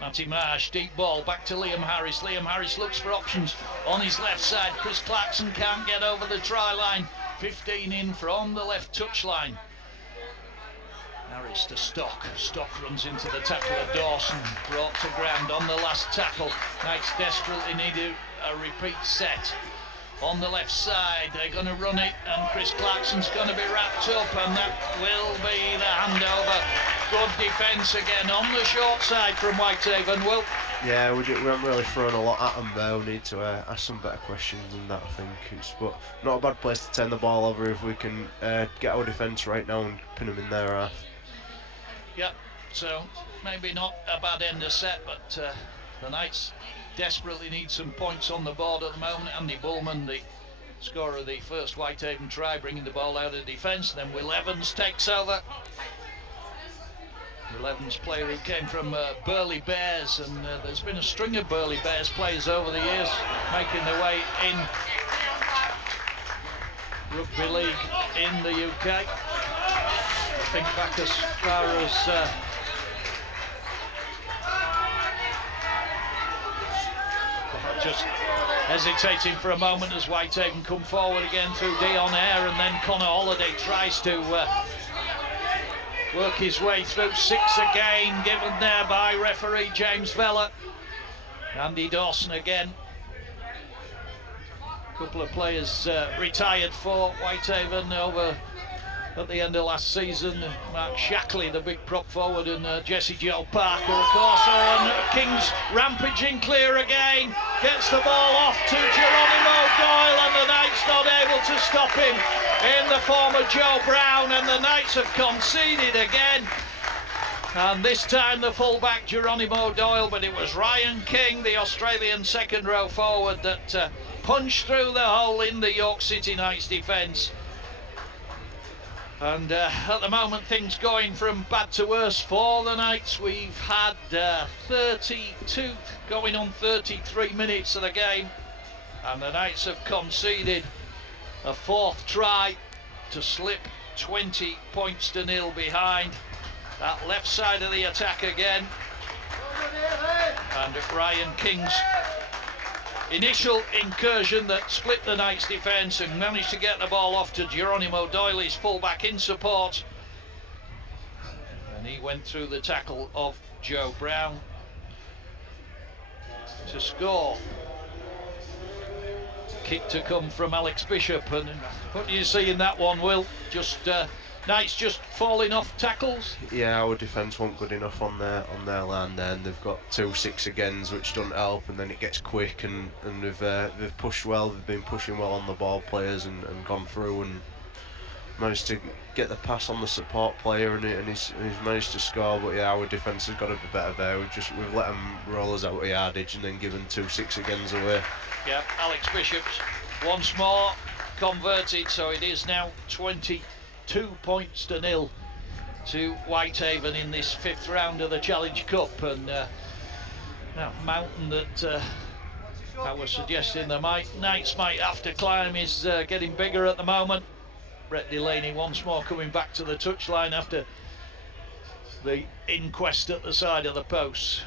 Matty Marsh, deep ball, back to Liam Harris. Liam Harris looks for options on his left side. Chris Clarkson can't get over the try line. 15 in from the left touch line. Harris to Stock. Stock runs into the tackle of Dawson, brought to ground on the last tackle. Knights desperately need a repeat set. On the left side, they're going to run it, and Chris Clarkson's going to be wrapped up, and that will be the handover. Good defence again on the short side from Whitehaven. Will? Yeah, we haven't really thrown a lot at them there. We need to ask some better questions than that, I think. But not a bad place to turn the ball over if we can get our defence right now and pin them in their half. Yep, so maybe not a bad end of set, but the Knights desperately need some points on the board at the moment. Andy Bullman, the scorer of the first Whitehaven try, bringing the ball out of defence. Then Will Evans takes over. Will Evans, player who came from Burley Bears, and there's been a string of Burley Bears players over the years making their way in rugby league in the UK. I think back as far as just hesitating for a moment as Whitehaven come forward again through Dion Eyre, and then Connor Holliday tries to work his way through. 6 again given there by referee James Vella. Andy Dawson again. A couple of players retired for Whitehaven over at the end of last season. Mark Shackley, the big prop forward, and Jesse Joe Parker, of course. And King's rampaging clear again, gets the ball off to Geronimo Doyle, and the Knights not able to stop him in the form of Joe Brown, and the Knights have conceded again. And this time the fullback Geronimo Doyle, but it was Ryan King, the Australian second row forward, that punched through the hole in the York City Knights defence. And at the moment things going from bad to worse for the Knights. We've had 32 going on 33 minutes of the game, and the Knights have conceded a fourth try to slip 20 points to 0 behind. That left side of the attack again, and Ryan King's initial incursion that split the Knights defence and managed to get the ball off to Geronimo Doyle, his fullback in support, and he went through the tackle of Joe Brown to score. Kick to come from Alex Bishop, and what do you see in that one, Will? Just Knights just falling off tackles. Yeah, our defence weren't good enough on their line there, and they've got 2 6-agains, which doesn't help, and then it gets quick, and they've pushed well. They've been pushing well on the ball players and gone through and managed to get the pass on the support player, and he's managed to score. But yeah, our defence has got to be better there. We've let them roll us out of yardage and then given 2 6-agains away. Yeah, Alex Bishop's once more converted, so it is now 22 points to 0 to Whitehaven in this 5th round of the Challenge Cup. And now mountain that I was suggesting the Knights might have to climb is getting bigger at the moment. Brett Delaney once more coming back to the touchline after the inquest at the side of the post.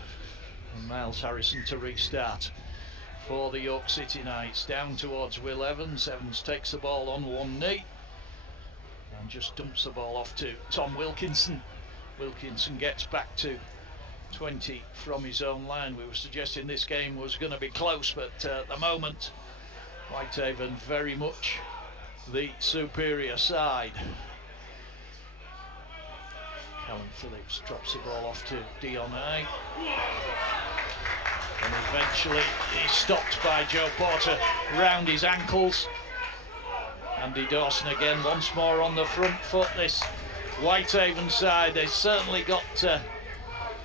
And Miles Harrison to restart for the York City Knights. Down towards Will Evans. Evans takes the ball on one knee and just dumps the ball off to Tom Wilkinson. Wilkinson gets back to 20 from his own line. We were suggesting this game was going to be close, but at the moment Whitehaven very much the superior side. Callum Phillips drops the ball off to Dion A. And eventually he's stopped by Joe Porter round his ankles. Andy Dawson again once more on the front foot. This Whitehaven side, they've certainly got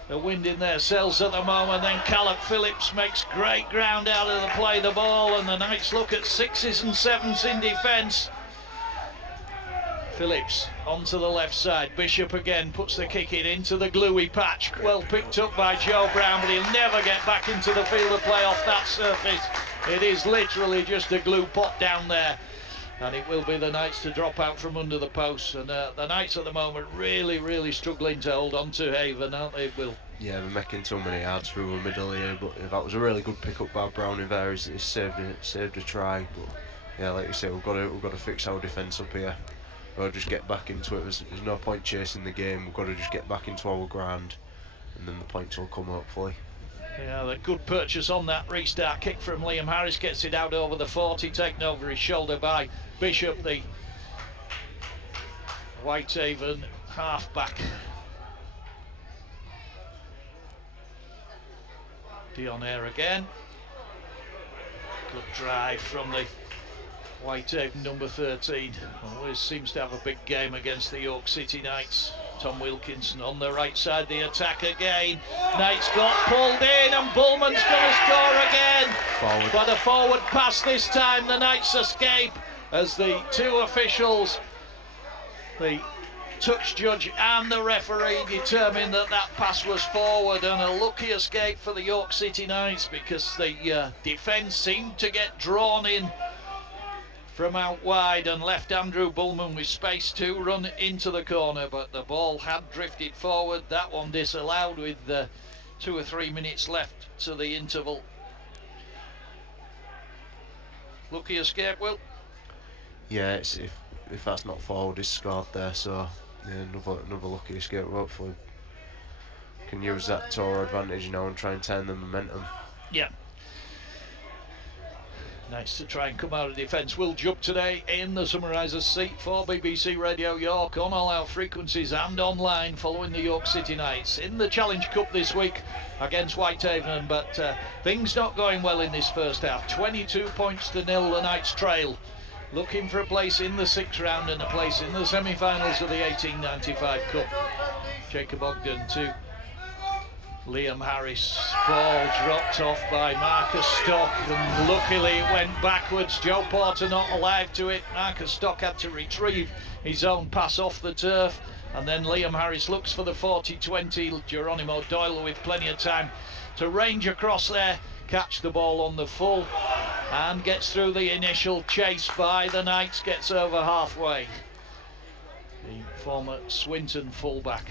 the wind in their sails at the moment. Then Callum Phillips makes great ground out of the play the ball, and the Knights look at 6s and 7s in defence. Phillips onto the left side. Bishop again puts the kick in into the gluey patch. Well picked up by Joe Brown, but he'll never get back into the field of play off that surface. It is literally just a glue pot down there, and it will be the Knights to drop out from under the posts. And the Knights at the moment really struggling to hold on to Haven, aren't they, Will? Yeah, we're making too many yards through the middle here, but that was a really good pick up by Brownie there. He's saved a try. But yeah, like you say, we've got to fix our defence up here. We've got to just get back into it. There's no point chasing the game. We've got to just get back into our ground, and then the points will come hopefully. Yeah, the good purchase on that restart kick from Liam Harris, gets it out over the 40, taken over his shoulder by Bishop, the Whitehaven half-back. Dion Air again. Good drive from the Whitehaven number 13. Always seems to have a big game against the York City Knights. Tom Wilkinson on the right side, the attack again. Knights got pulled in, and Bullman's going to score again. Forward. But a forward pass this time. The Knights escape as the two officials, the touch judge and the referee, determined that that pass was forward, and a lucky escape for the York City Knights, because the defence seemed to get drawn in from out wide and left Andrew Bullman with space to run into the corner, but the ball had drifted forward. That one disallowed with 2 or 3 minutes left to the interval. Lucky escape, Will? Yeah, it's, if that's not forward, he's scored there, so yeah, another lucky escape. Hopefully can use that to our advantage now and try and turn the momentum. Yeah. Nice to try and come out of defence. Will Jupp today in the summariser's seat for BBC Radio York on all our frequencies and online, following the York City Knights in the Challenge Cup this week against Whitehaven. But things not going well in this first half. 22 points to 0 the Knights trail, looking for a place in the 6th round and a place in the semi-finals of the 1895 Cup. Jacob Ogden to Liam Harris. Ball dropped off by Marcus Stock, and luckily it went backwards. Joe Porter not alive to it. Marcus Stock had to retrieve his own pass off the turf, and then Liam Harris looks for the 40-20. Geronimo Doyle with plenty of time to range across there, catch the ball on the full, and gets through the initial chase by the Knights, gets over halfway. The former Swinton fullback.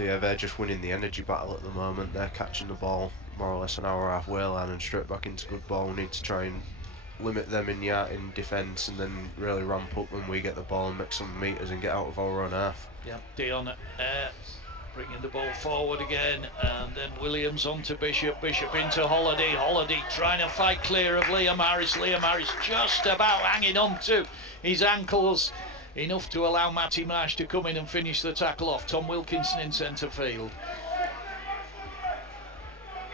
Yeah, they're just winning the energy battle at the moment. They're catching the ball more or less an hour halfway line and straight back into good ball. We need to try and limit them in defence, and then really ramp up when we get the ball and make some metres and get out of our own half. Yep, Dion bringing the ball forward again, and then Williams on to Bishop. Bishop into Holiday. Holiday trying to fight clear of Liam Harris. Liam Harris just about hanging on to his ankles. enough to allow Matty Marsh to come in and finish the tackle off. Tom Wilkinson in centre field.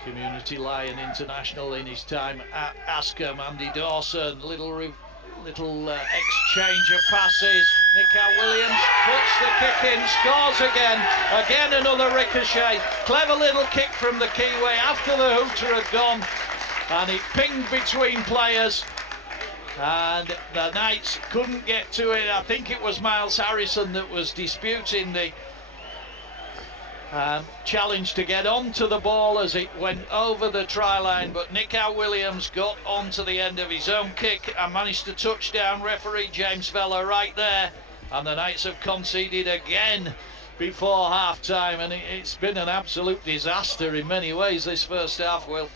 Community Lion international in his time at Ascombe. Andy Dawson, little exchange of passes. Nick Williams puts the kick in, scores again another ricochet. Clever little kick from the Kiwi after the hooter had gone, and it pinged between players, and the Knights couldn't get to it. I think it was Miles Harrison that was disputing the challenge to get onto the ball as it went over the try line, but Nick Williams got onto the end of his own kick and managed to touch down referee James Vella right there, and the Knights have conceded again before half time, and it's been an absolute disaster in many ways this first half. Will,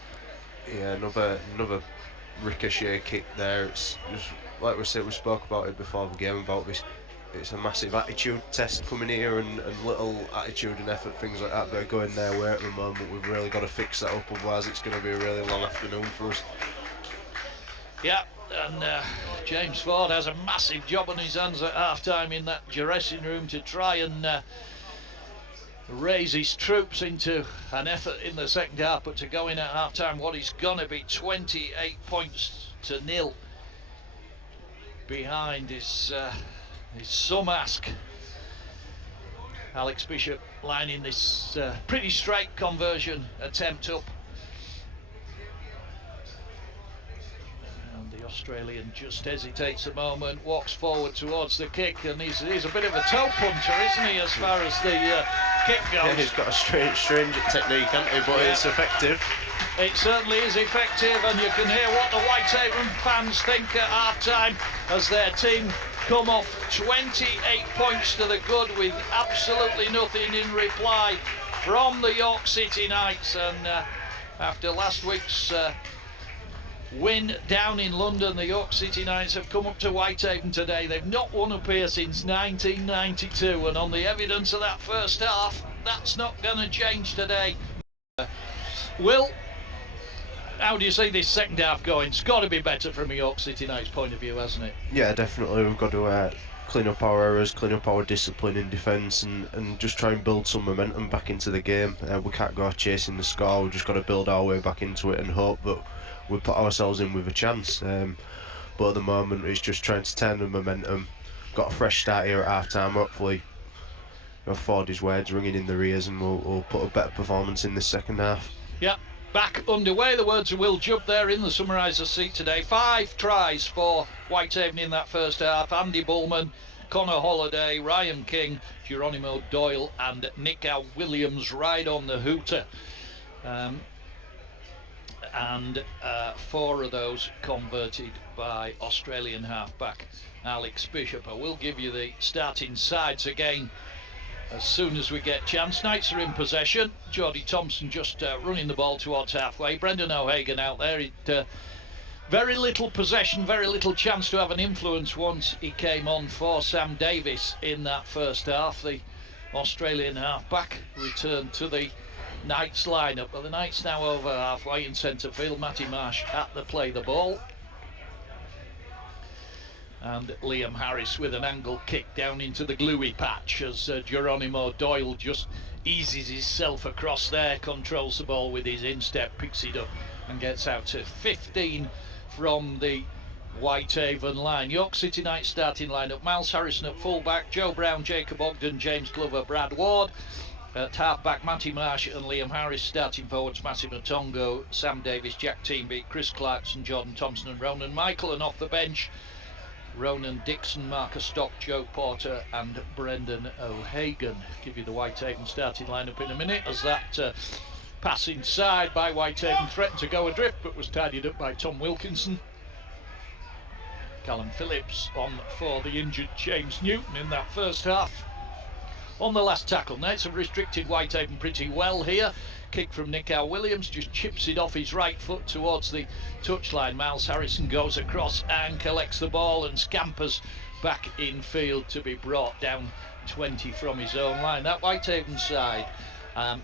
yeah, another ricochet kick there. It's just like we said, we spoke about it before the game about this. It's a massive attitude test coming here, and little attitude and effort, things like that, that are going their way at the moment. We've really got to fix that up, otherwise it's going to be a really long afternoon for us. Yeah, and James Ford has a massive job on his hands at half-time in that dressing room to try and raise his troops into an effort in the second half, but to go in at half-time what is going to be 28 points to nil behind is some ask. Alex Bishop lining this pretty straight conversion attempt up, and the Australian just hesitates a moment, walks forward towards the kick, and he's a bit of a toe puncher, isn't he, as far as the kick goes? Yeah, he's got a strange technique, hasn't he, but it's effective. It certainly is effective, and you can hear what the Whitehaven fans think at half-time as their team come off 28 points to the good with absolutely nothing in reply from the York City Knights. And after last week's win down in London, the York City Knights have come up to Whitehaven today. They've not won up here since 1992, and on the evidence of that first half, that's not going to change today. Will, how do you see this second half going? It's got to be better from a York City Knights point of view, hasn't it? Yeah, definitely. We've got to clean up our errors, clean up our discipline in defence, and just try and build some momentum back into the game. We can't go chasing the score. We've just got to build our way back into it and hope that we put ourselves in with a chance. But at the moment, it's just trying to turn the momentum. Got a fresh start here at half-time. Hopefully, Ford his words ringing in their ears, and we'll put a better performance in this second half. Yeah. Back underway, the words of Will Jubb there in the summariser seat today. 5 tries for Whitehaven in that first half. Andy Bullman, Connor Holliday, Ryan King, Geronimo Doyle and Nick Williams right on the hooter. And 4 of those converted by Australian half-back Alex Bishop. I will give you the starting sides again as soon as we get chance. Knights are in possession. Geordie Thompson just running the ball towards halfway. Brendan O'Hagan out there. Very little possession, very little chance to have an influence once he came on for Sam Davis in that first half. The Australian halfback returned to the Knights lineup, but the Knights now over halfway in centre field. Matty Marsh at the play the ball, and Liam Harris with an angle kick down into the gluey patch as Geronimo Doyle just eases himself across there, controls the ball with his instep, picks it up and gets out to 15 from the Whitehaven line. York City Knights starting lineup: Miles Harrison at fullback, Joe Brown, Jacob Ogden, James Glover, Brad Ward. At half-back, Matty Marsh and Liam Harris. Starting forwards, Matty Matongo, Sam Davis, Jack Teamby, Chris Clarkson, Jordan Thompson and Ronan Michael. And off the bench, Ronan Dixon, Marcus Stock, Joe Porter and Brendan O'Hagan. Give you the Whitehaven starting lineup in a minute, as that pass inside by Whitehaven threatened to go adrift but was tidied up by Tom Wilkinson. Callum Phillips on for the injured James Newton in that first half. On the last tackle, Knights have restricted Whitehaven pretty well here. Kick from Nick Williams, just chips it off his right foot towards the touchline. Miles Harrison goes across and collects the ball and scampers back in field to be brought down 20 from his own line. That Whitehaven side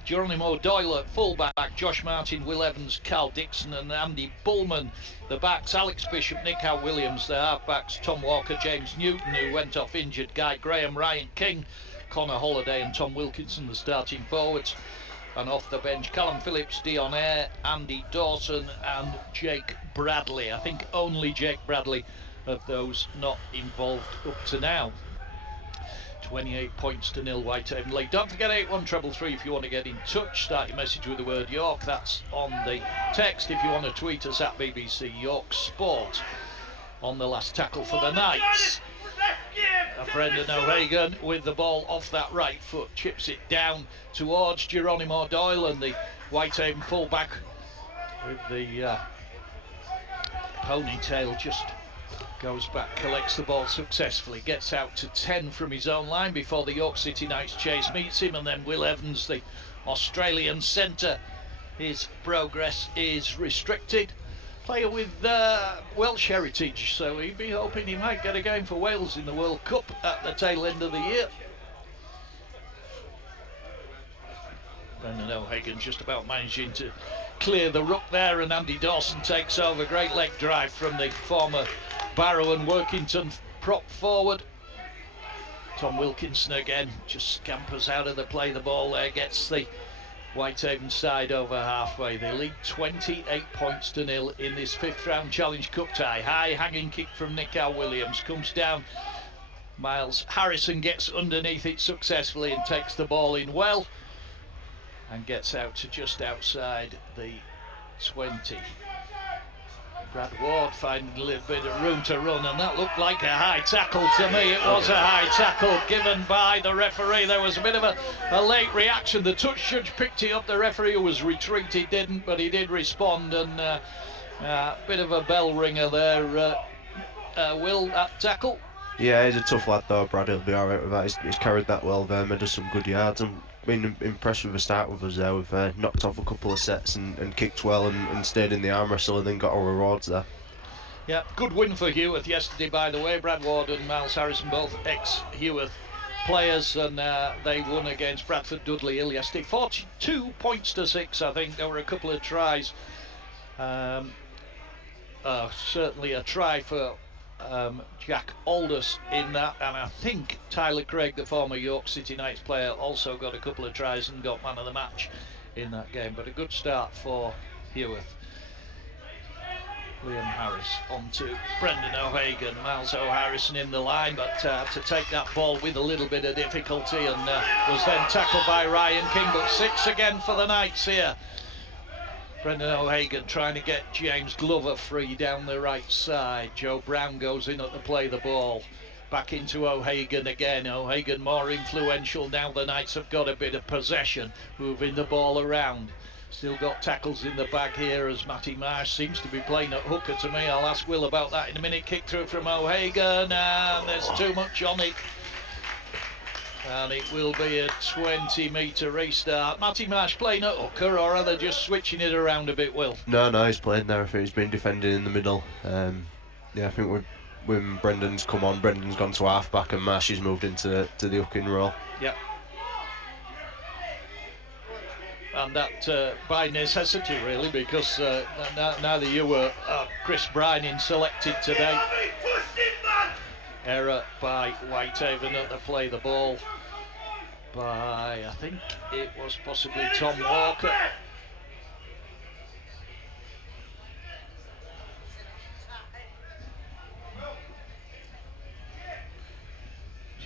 Geronimo Doyle at fullback, Josh Martin, Will Evans, Carl Dixon and Andy Bullman. The backs, Alex Bishop, Nick Howe Williams. The halfbacks, Tom Walker, James Newton, who went off injured, Guy Graham, Ryan King, Connor Holliday and Tom Wilkinson, the starting forwards. And off the bench, Callum Phillips, Dion Eyre, Andy Dawson and Jake Bradley. I think only Jake Bradley of those not involved up to now. 28 points to nil, Whitehaven lead. Don't forget 81333 if you want to get in touch. Start your message with the word York. That's on the text. If you want to tweet us at BBC York Sport. On the last tackle for the Knights, Brendan O'Hagan with the ball off that right foot, chips it down towards Geronimo Doyle, and the Whitehaven fullback with the ponytail just goes back, collects the ball successfully, gets out to 10 from his own line before the York City Knights chase meets him, and then Will Evans, the Australian centre, his progress is restricted. Player with Welsh heritage, so he'd be hoping he might get a game for Wales in the World Cup at the tail end of the year. Brendan O'Hagan just about managing to clear the ruck there, and Andy Dawson takes over. Great leg drive from the former Barrow and Workington prop forward. Tom Wilkinson again just scampers out of the play. The ball there gets the Whitehaven side over halfway. They lead 28 points to nil in this 5th round Challenge Cup tie. High hanging kick from Nick Howe Williams comes down. Miles Harrison gets underneath it successfully and takes the ball in well and gets out to just outside the 20. Brad Ward finding a little bit of room to run, and that looked like a high tackle to me. It was a high tackle given by the referee. There was a bit of a late reaction. The touch judge picked it up. The referee who was retreated didn't, but he did respond, and a bit of a bell ringer there. Will, that tackle? Yeah, he's a tough lad though, Brad. He'll be alright with that. He's carried that well there, made us some good yards. I'm been impressed with the start with us there. We've knocked off a couple of sets and kicked well and stayed in the arm wrestle and then got our rewards there. Yeah, good win for Heworth yesterday, by the way. Brad Ward and Miles Harrison, both ex-Heworth players, and they won against Bradford Dudley Hill yesterday. 42 points to 6, I think. There were a couple of tries. Certainly a try for Jack Aldous in that, and I think Tyler Craig, the former York City Knights player, also got a couple of tries and got man of the match in that game. But a good start for Heworth. Liam Harris on to Brendan O'Hagan. Miles O'Harrison in the line, but to take that ball with a little bit of difficulty, and was then tackled by Ryan King. But 6 again for the Knights here. Brendan O'Hagan trying to get James Glover free down the right side. Joe Brown goes in at the play the ball. Back into O'Hagan again. O'Hagan more influential now. The Knights have got a bit of possession, moving the ball around. Still got tackles in the bag here as Matty Marsh seems to be playing at hooker to me. I'll ask Will about that in a minute. Kick through from O'Hagan, and there's too much on it. And it will be a 20-metre restart. Matty Marsh playing at hooker, or are they just switching it around a bit, Will? No, he's playing there. I think he's been defending in the middle. Yeah, I think when Brendan's come on, Brendan's gone to half-back and Marsh has moved into the hooking role. Yep. And that by necessity, really, because neither you or Chris Bryning selected today. Error by Whitehaven at the play the ball by, I think it was possibly Tom Walker.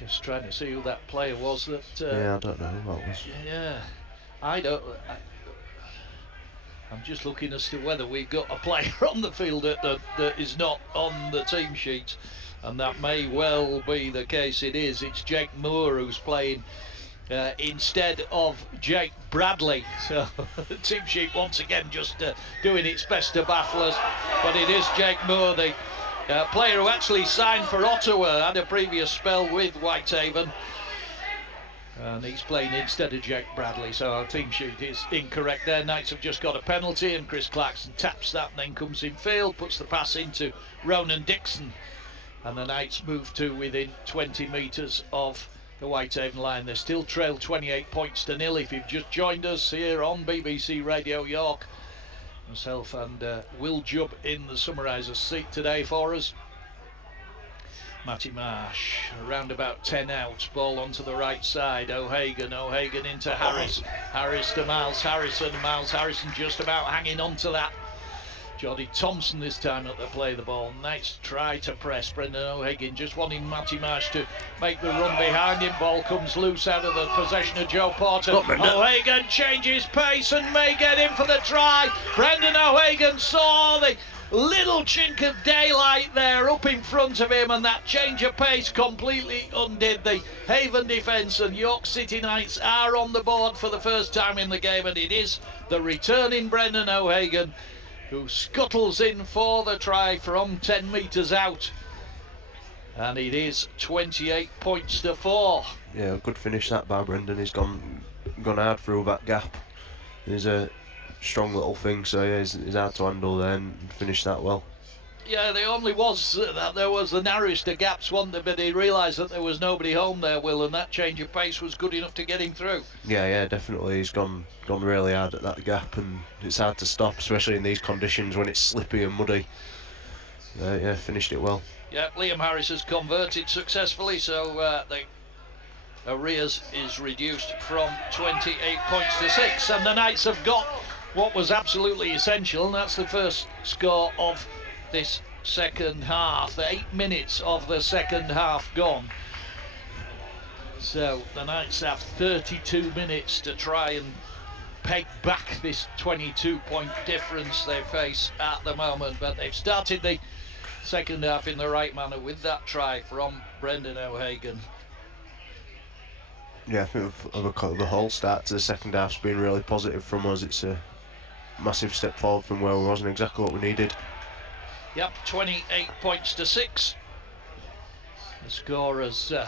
Just trying to see who that player was that... yeah, I don't know who that was. Yeah, I'm just looking as to whether we've got a player on the field that is not on the team sheet. And that may well be the case. It's Jake Moore who's playing instead of Jake Bradley. So the team sheet once again just doing its best to baffle us. But it is Jake Moore, the player who actually signed for Ottawa, had a previous spell with Whitehaven. And he's playing instead of Jake Bradley, so our team sheet is incorrect there. Knights have just got a penalty, and Chris Clarkson taps that and then comes in field, puts the pass into Ronan Dixon. And the Knights move to within 20 metres of the Whitehaven line. They still trail 28 points to nil. If you've just joined us here on BBC Radio York, myself and Will Jubb in the summariser's seat today for us. Matty Marsh around about 10 out, ball onto the right side. O'Hagan into Harris to Miles Harrison. Miles Harrison just about hanging on to that. Jodie Thompson this time at the play the ball. Nice try to press. Brendan O'Hagan just wanting Matty Marsh to make the run behind him. Ball comes loose out of the possession of Joe Porter. O'Hagan changes pace and may get in for the try. Brendan O'Hagan saw the little chink of daylight there up in front of him, and that change of pace completely undid the Haven defence, and York City Knights are on the board for the first time in the game, and it is the returning Brendan O'Hagan who scuttles in for the try from 10 metres out, and it is 28 points to 4. Yeah, good finish that by Brendan. He's gone hard through that gap. He's a strong little thing, so yeah, he's hard to handle there and finish that well. Yeah, the only was that there was the narrowest of gaps, wasn't there? But he realised that there was nobody home there, Will, and that change of pace was good enough to get him through. Yeah, definitely. He's gone really hard at that gap, and it's hard to stop, especially in these conditions when it's slippy and muddy. Yeah, finished it well. Yeah, Liam Harris has converted successfully, so the arrears is reduced from 28 points to 6, and the Knights have got what was absolutely essential, and that's the first score of this second half. 8 minutes of the second half gone, so the Knights have 32 minutes to try and peg back this 22-point difference they face at the moment. But they've started the second half in the right manner with that try from Brendan O'Hagan. Yeah, I think the whole start to the second half's been really positive from us. It's a massive step forward from where we was and exactly what we needed. Yep, 28 points to 6. The score as the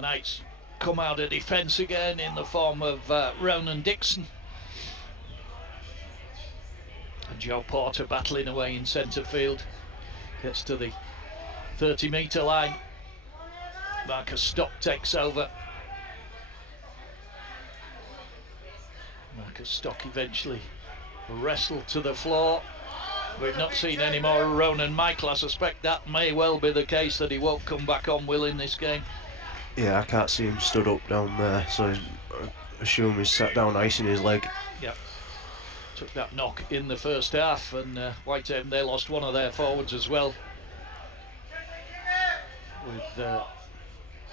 Knights come out of defence again in the form of Ronan Dixon. And Joe Porter battling away in centre field. Gets to the 30-metre line. Marcus Stock takes over. Marcus Stock eventually wrestled to the floor. We've not seen any more of Ronan Michael. I suspect that may well be the case, that he won't come back on, Will, in this game. Yeah, I can't see him stood up down there, so I assume he's sat down icing his leg. Yep. Took that knock in the first half, and Whitehaven, they lost one of their forwards as well, with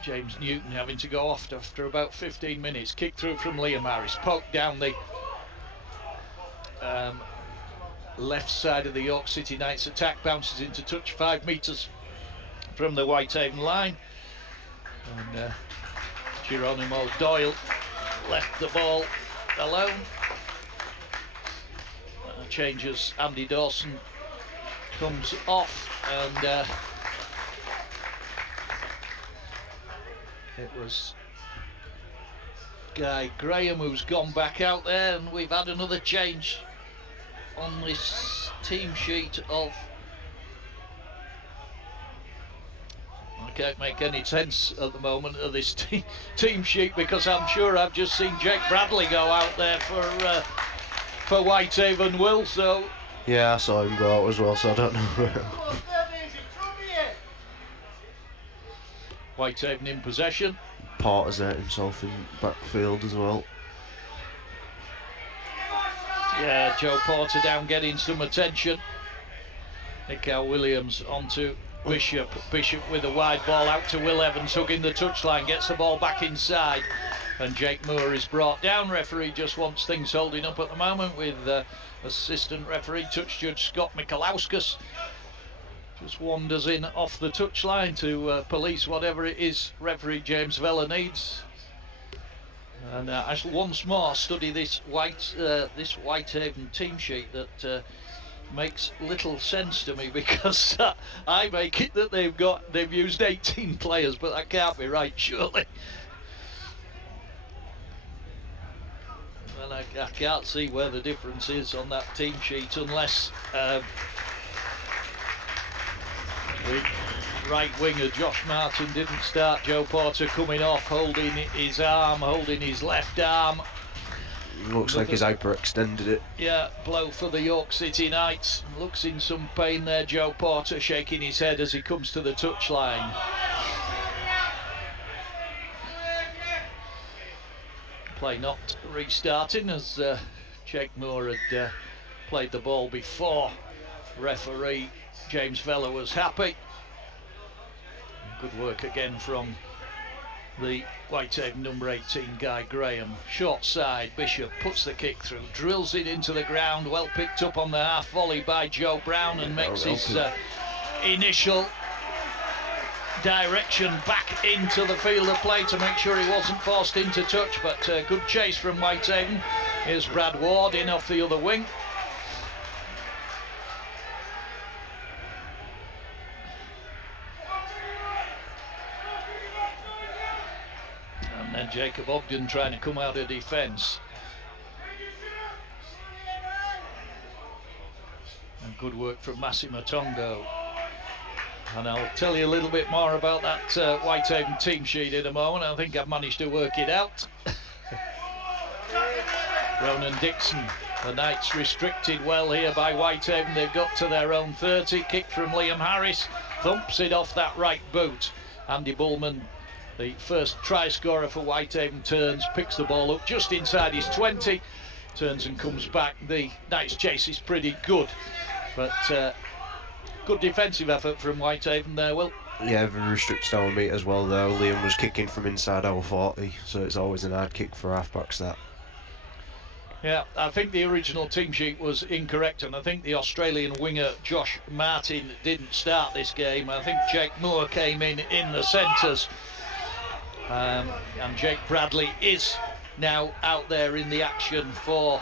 James Newton having to go off after about 15 minutes. Kick through from Liam Harris, poked down the left side of the York City Knights attack, bounces into touch 5 metres from the Whitehaven line, and Geronimo Doyle left the ball alone. Changes, Andy Dawson comes off, and it was Guy Graham who's gone back out there, and we've had another change on this team sheet of, I can't make any sense at the moment of this team sheet, because I'm sure I've just seen Jake Bradley go out there for Whitehaven, Will, so... Yeah, I saw him go out as well, so I don't know. Whitehaven in possession. Porter's hurt himself in backfield as well. Yeah, Joe Porter down getting some attention. Nikhil Williams onto Bishop. Bishop with a wide ball out to Will Evans, hugging the touchline, gets the ball back inside, and Jake Moore is brought down. Referee just wants things holding up at the moment, with assistant referee touch judge Scott Michalauskas just wanders in off the touchline to police whatever it is referee James Vella needs. And I shall once more study this Whitehaven team sheet that makes little sense to me, because I make it that they've used 18 players, but that can't be right, surely. And I can't see where the difference is on that team sheet, unless right winger Josh Martin didn't start. Joe Porter coming off, holding his arm, holding his left arm. Looks like he's hyperextended it. Yeah, blow for the York City Knights. Looks in some pain there, Joe Porter, shaking his head as he comes to the touchline. Play not restarting as Jake Moore had played the ball before. Referee James Vella was happy. Good work again from the Whitehaven number 18 Guy Graham. Short side, Bishop puts the kick through, drills it into the ground, well picked up on the half volley by Joe Brown, and makes his initial direction back into the field of play to make sure he wasn't forced into touch, but good chase from Whitehaven. Here's Brad Ward in off the other wing. And then Jacob Ogden trying to come out of defence. And good work from Massimo Tongo. And I'll tell you a little bit more about that Whitehaven team sheet in a moment. I think I've managed to work it out. Ronan Dixon, the Knights restricted well here by Whitehaven. They've got to their own 30. Kick from Liam Harris, thumps it off that right boot. Andy Bullman, the first try scorer for Whitehaven, turns, picks the ball up just inside his 20, turns and comes back. The Knights chase is pretty good, but good defensive effort from Whitehaven there, Will. Yeah, very restricted our meat as well though. Liam was kicking from inside our 40, so it's always an hard kick for halfbacks that. Yeah, I think the original team sheet was incorrect, and I think the Australian winger Josh Martin didn't start this game. I think Jake Moore came in the centres, and Jake Bradley is now out there in the action for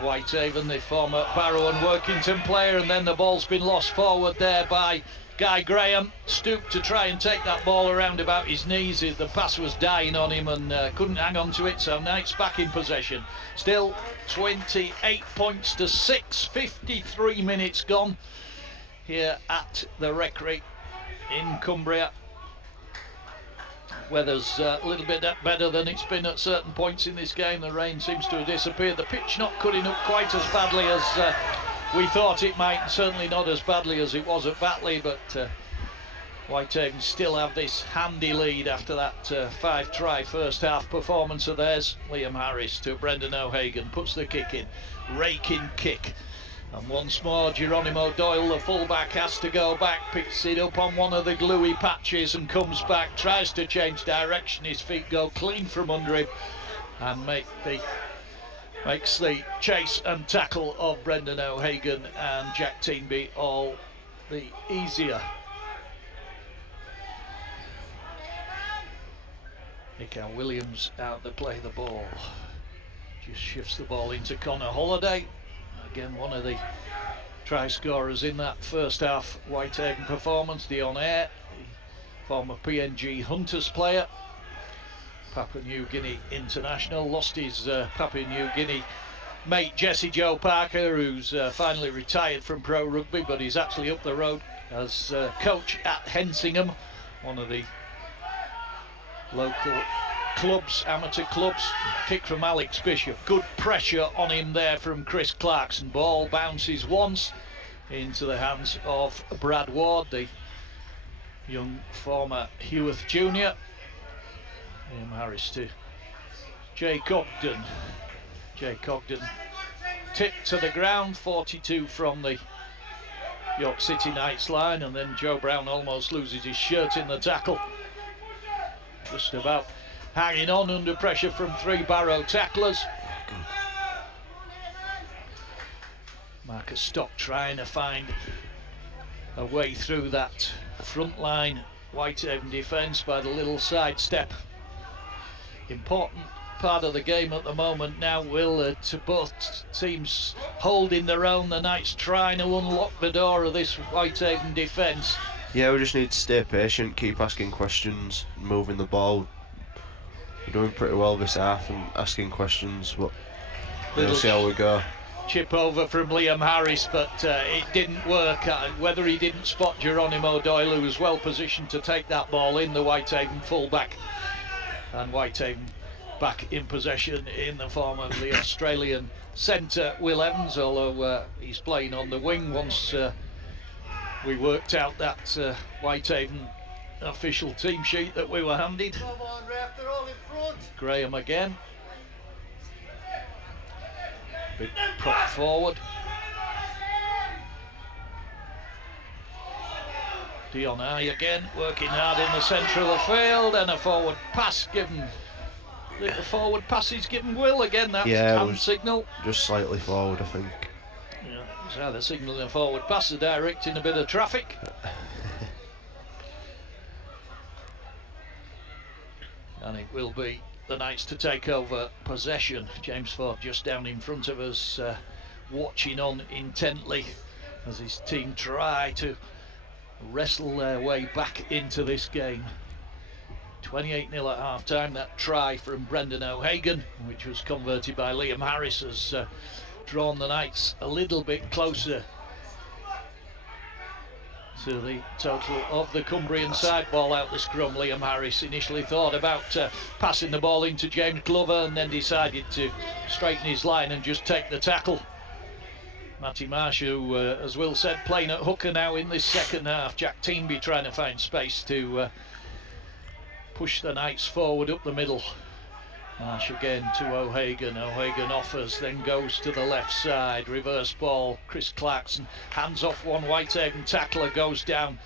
Whitehaven, the former Barrow and Workington player. And then the ball's been lost forward there by Guy Graham. Stooped to try and take that ball around about his knees. The pass was dying on him and couldn't hang on to it, so Knights back in possession. Still 28 points to 6, 53 minutes gone here at the Recreation in Cumbria. Weather's a little bit better than it's been at certain points in this game. The rain seems to have disappeared. The pitch not cutting up quite as badly as we thought it might, certainly not as badly as it was at Batley, but Whitehaven still have this handy lead after that 5-try first half performance of theirs. Liam Harris to Brendan O'Hagan, puts the kick in, raking kick. And once more, Geronimo Doyle, the fullback, has to go back, picks it up on one of the gluey patches and comes back, tries to change direction. His feet go clean from under him and makes the chase and tackle of Brendan O'Hagan and Jack Teenby all the easier. Nick Williams out to play the ball. Just shifts the ball into Connor Holliday. Again, one of the try scorers in that first half Whitehaven performance, Dion Eyre, the former PNG Hunters player, Papua New Guinea international, lost his Papua New Guinea mate Jesse Joe Parker, who's finally retired from pro rugby, but he's actually up the road as coach at Hensingham, one of the local clubs, amateur clubs. Kick from Alex Bishop, good pressure on him there from Chris Clarkson. Ball bounces once into the hands of Brad Ward, the young former Heworth junior. Liam Harris to Jake Ogden. Jake Ogden tipped to the ground, 42 from the York City Knights line, and then Joe Brown almost loses his shirt in the tackle. Just about hanging on under pressure from 3 Barrow tacklers. Marcus Stock trying to find a way through that front line Whitehaven defence by the little sidestep. Important part of the game at the moment now, Will, to both teams holding their own. The Knights trying to unlock the door of this Whitehaven defence. Yeah, we just need to stay patient, keep asking questions, moving the ball. We're doing pretty well this half and asking questions, but we'll see how we go. chip over from Liam Harris, but it didn't work. Whether he didn't spot Geronimo Doyle, who was well positioned to take that ball in, the Whitehaven fullback. And Whitehaven back in possession in the form of the Australian centre Will Evans, although he's playing on the wing once we worked out that Whitehaven official team sheet that we were handed. Come on, ref, they're all in front. Graham again. Big prop forward. Dion again, working hard in the centre of the field, and a forward pass given. The forward pass is given Will again. That's hand signal. Just slightly forward, I think. Yeah, it's either signalling a forward pass or directing a bit of traffic. And it will be the Knights to take over possession. James Ford just down in front of us, watching on intently as his team try to wrestle their way back into this game. 28-0 at half time. That try from Brendan O'Hagan, which was converted by Liam Harris, has drawn the Knights a little bit closer to the total of the Cumbrian side. Ball out the scrum. Liam Harris initially thought about passing the ball into James Glover, and then decided to straighten his line and just take the tackle. Matty Marsh, who, as Will said, playing at hooker now in this second half. Jack Teamby trying to find space to push the Knights forward up the middle. Marsh again to O'Hagan. O'Hagan offers, then goes to the left side. Reverse ball. Chris Clarkson hands off one Whitehaven tackler, goes down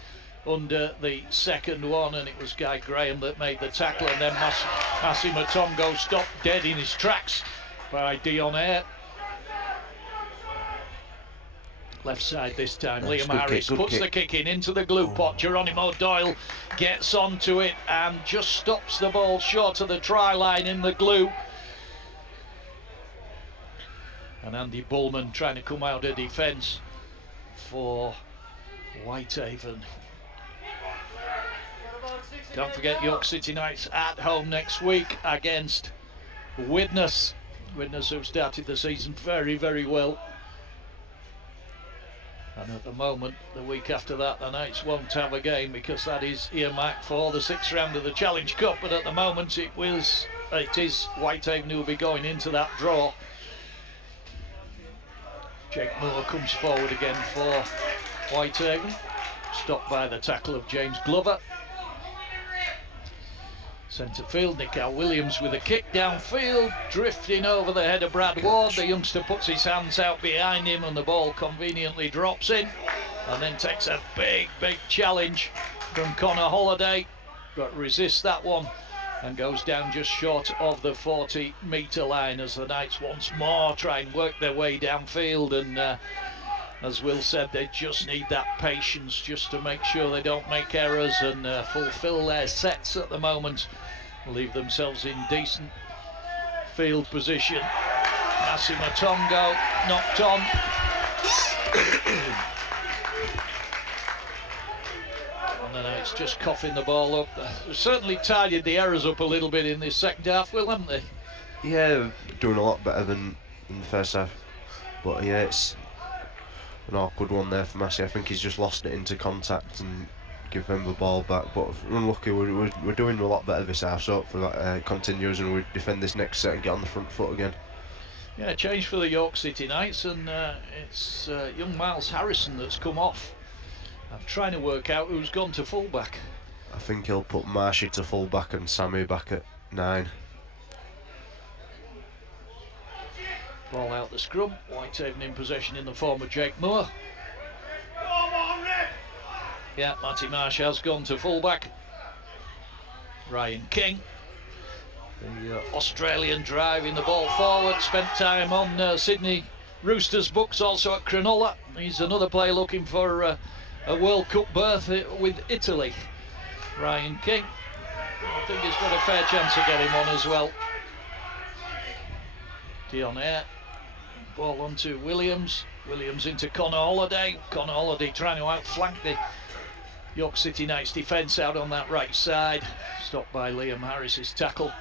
under the second one, and it was Guy Graham that made the tackle, and then Massi Matongo stopped dead in his tracks by Dion Eyre. Left side this time. Liam Harris puts the kick in into the glue pot. Geronimo Doyle gets onto it and just stops the ball short of the try line in the glue. And Andy Bullman trying to come out of defence for Whitehaven. Don't forget York City Knights at home next week against Widnes. Widnes, who started the season very, very well. And at the moment, the week after that, the Knights won't have a game because that is earmarked for the 6th round of the Challenge Cup. But at the moment, it is Whitehaven who will be going into that draw. Jake Moore comes forward again for Whitehaven, stopped by the tackle of James Glover. Centre field, Nick Williams with a kick downfield, drifting over the head of Brad Ward. The youngster puts his hands out behind him and the ball conveniently drops in, and then takes a big challenge from Connor Holliday, but resists that one and goes down just short of the 40-metre line as the Knights once more try and work their way downfield. And as Will said, they just need that patience just to make sure they don't make errors and fulfil their sets at the moment. Leave themselves in decent field position. Massi Matongo knocked on. And the Knights just coughing the ball up. They've certainly tidied the errors up a little bit in this second half, Will, haven't they? Yeah, doing a lot better than in the first half. But yeah, it's an awkward one there for Massey. I think he's just lost it into contact and give him the ball back. But unlucky, we're doing a lot better this half, so hopefully that continues and we defend this next set and get on the front foot again. Yeah, change for the York City Knights, and it's young Miles Harrison that's come off. I'm trying to work out who's gone to fullback. I think he'll put Marshy to fullback and Sammy back at 9. Ball out the scrum. Whitehaven in possession in the form of Jake Moore. Yeah, Matty Marsh has gone to fullback. Ryan King, the Australian, driving the ball forward. Spent time on Sydney Roosters books, also at Cronulla. He's another player looking for a World Cup berth with Italy. Ryan King, I think he's got a fair chance of getting one as well. Dion Eyre, ball onto Williams. Williams into Connor Holliday. Connor Holliday trying to outflank the York City Knights defence out on that right side. Stopped by Liam Harris's tackle.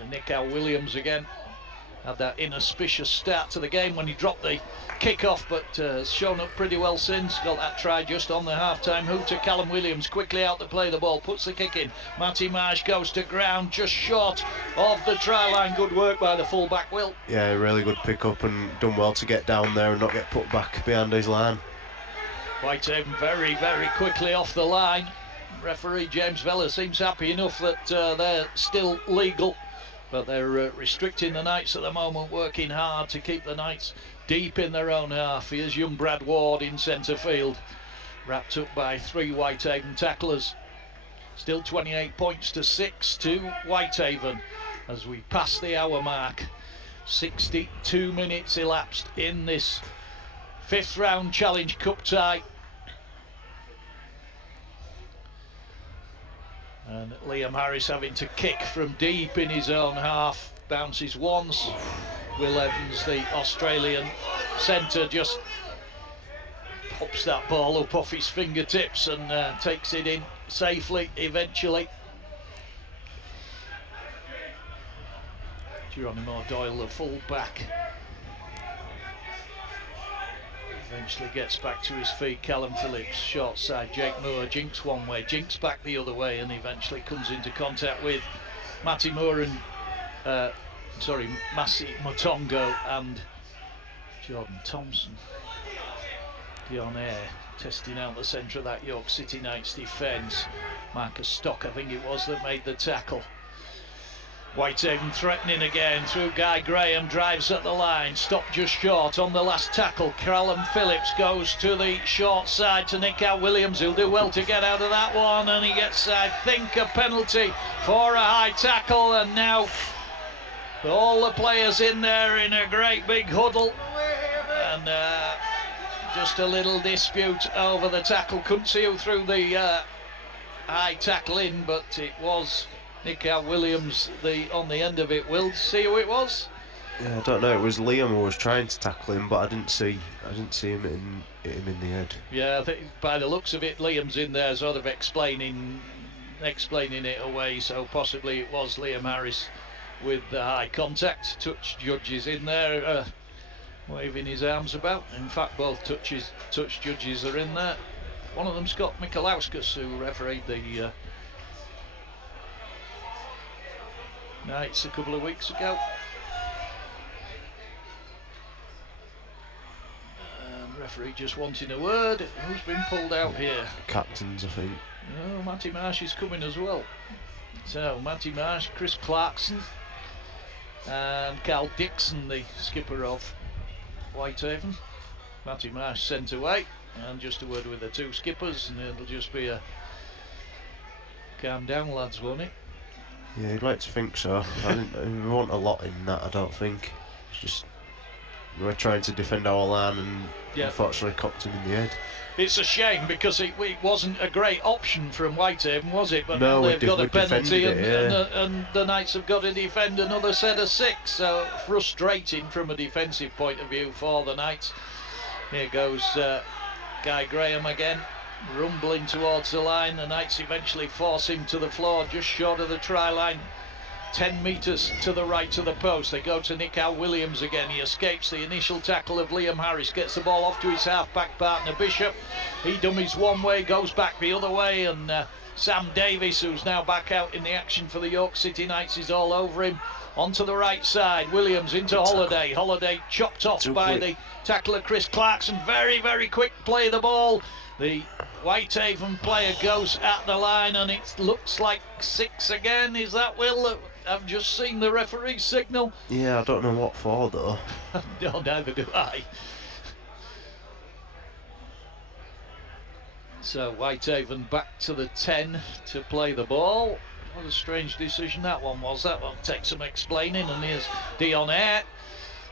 And Nick Williams again. had that inauspicious start to the game when he dropped the kick-off, but has shown up pretty well since. Got that try just on the half-time hooter. Callum Williams quickly out to play the ball, puts the kick in. Matty Marsh goes to ground, just short of the try line. Good work by the full-back, Will. Yeah, really good pick-up and done well to get down there and not get put back behind his line. Whitehaven very, very quickly off the line. Referee James Vella seems happy enough that they're still legal, but they're restricting the Knights at the moment, working hard to keep the Knights deep in their own half. Here's young Brad Ward in centre field, wrapped up by 3 Whitehaven tacklers. Still 28 points to 6 to Whitehaven as we pass the hour mark. 62 minutes elapsed in this 5th round Challenge Cup tie. And Liam Harris having to kick from deep in his own half. Bounces once. Will Evans, the Australian centre, just pops that ball up off his fingertips and takes it in safely eventually. Geronimo Doyle, the full back, eventually gets back to his feet. Callum Phillips, short side. Jake Moore jinks one way, jinks back the other way, and eventually comes into contact with Matty Moore and Masi Mutongo and Jordan Thompson. Dion Air testing out the centre of that York City Knights defence. Marcus Stock, I think it was, that made the tackle. Whitehaven threatening again through Guy Graham, drives at the line, stopped just short on the last tackle. Callum Phillips goes to the short side to Nick Williams. He'll do well to get out of that one, and he gets, I think, a penalty for a high tackle. And now all the players in there in a great big huddle, and just a little dispute over the tackle. Couldn't see who threw the high tackle in, but it was Nick Williams on the end of it. Will, see who it was? Yeah, I don't know. It was Liam who was trying to tackle him, but I didn't see him hit him in the head. Yeah, I think by the looks of it, Liam's in there sort of explaining it away. So possibly it was Liam Harris with the high contact. Touch judges in there, waving his arms about. In fact, both touch judges are in there. One of them, Scott Michalauskas, who refereed the Knights a couple of weeks ago. Referee just wanting a word. Who's been pulled out here? Captains, I think. Oh, Matty Marsh is coming as well. So Matty Marsh, Chris Clarkson and Carl Dixon, the skipper of Whitehaven. Matty Marsh sent away, and just a word with the 2 skippers, and it'll just be a calm down, lads, won't it? Yeah, you'd like to think so. We want a lot in that, I don't think. It's just we're trying to defend our line and unfortunately copped him in the head. It's a shame because it wasn't a great option from Whitehaven, was it? But no, now they've got a penalty and the Knights have got to defend another set of 6. So frustrating from a defensive point of view for the Knights. Here goes Guy Graham again, rumbling towards the line. The Knights eventually force him to the floor just short of the try line, 10 metres to the right of the post. They go to Nick Williams again. He escapes the initial tackle of Liam Harris, gets the ball off to his half-back partner Bishop. He dummies one way, goes back the other way, and Sam Davis, who's now back out in the action for the York City Knights, is all over him. Onto the right side, Williams into Holiday. Holiday chopped off by the tackler Chris Clarkson. Very, very quick play the ball. The Whitehaven player goes at the line, and it looks like 6 again. Is that Will? I've just seen the referee's signal. Yeah, I don't know what for though. No, neither do I. So Whitehaven back to the 10 to play the ball. What a strange decision that one was. That one takes some explaining, and here's Dion Air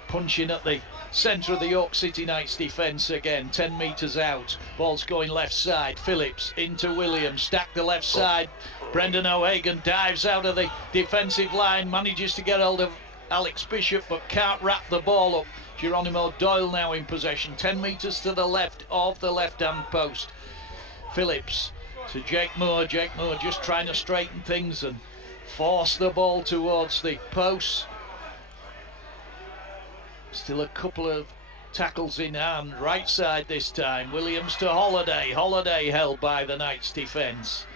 punching at the centre of the York City Knights defence again, 10 metres out. Ball's going left side. Phillips into Williams, stack the left side. Brendan O'Hagan dives out of the defensive line, manages to get hold of Alex Bishop, but can't wrap the ball up. Geronimo Doyle now in possession, 10 metres to the left of the left-hand post. Phillips to Jake Moore. Jake Moore just trying to straighten things and force the ball towards the post. Still a couple of tackles in hand, right side this time. Williams to Holiday. Holiday held by the Knights defence.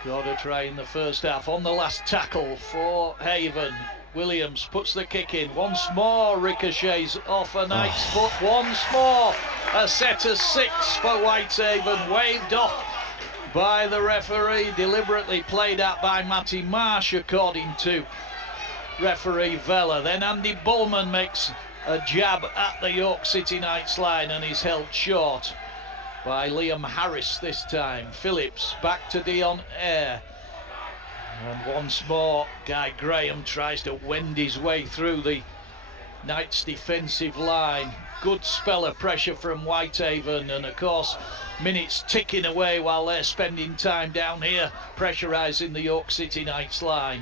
Scored a try in the first half on the last tackle for Haven. Williams puts the kick in. Once more ricochets off a Knight's foot. Once more a set of 6 for Whitehaven. Waved off by the referee. Deliberately played out by Matty Marsh according to referee Vella. Then Andy Bullman makes a jab at the York City Knights line and is held short by Liam Harris this time. Phillips back to Dion Eyre. And once more, Guy Graham tries to wend his way through the Knights' defensive line. Good spell of pressure from Whitehaven, and of course, minutes ticking away while they're spending time down here pressurising the York City Knights line.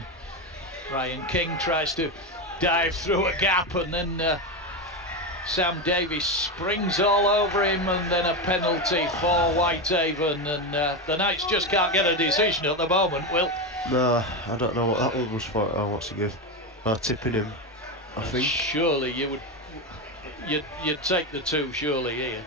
Ryan King tries to dive through a gap, and then Sam Davies springs all over him, and then a penalty for Whitehaven, and the Knights just can't get a decision at the moment, Will. No, I don't know what that one was for. Oh, what's he give? Tipping him, I think. Surely you'd take the 2, surely, here.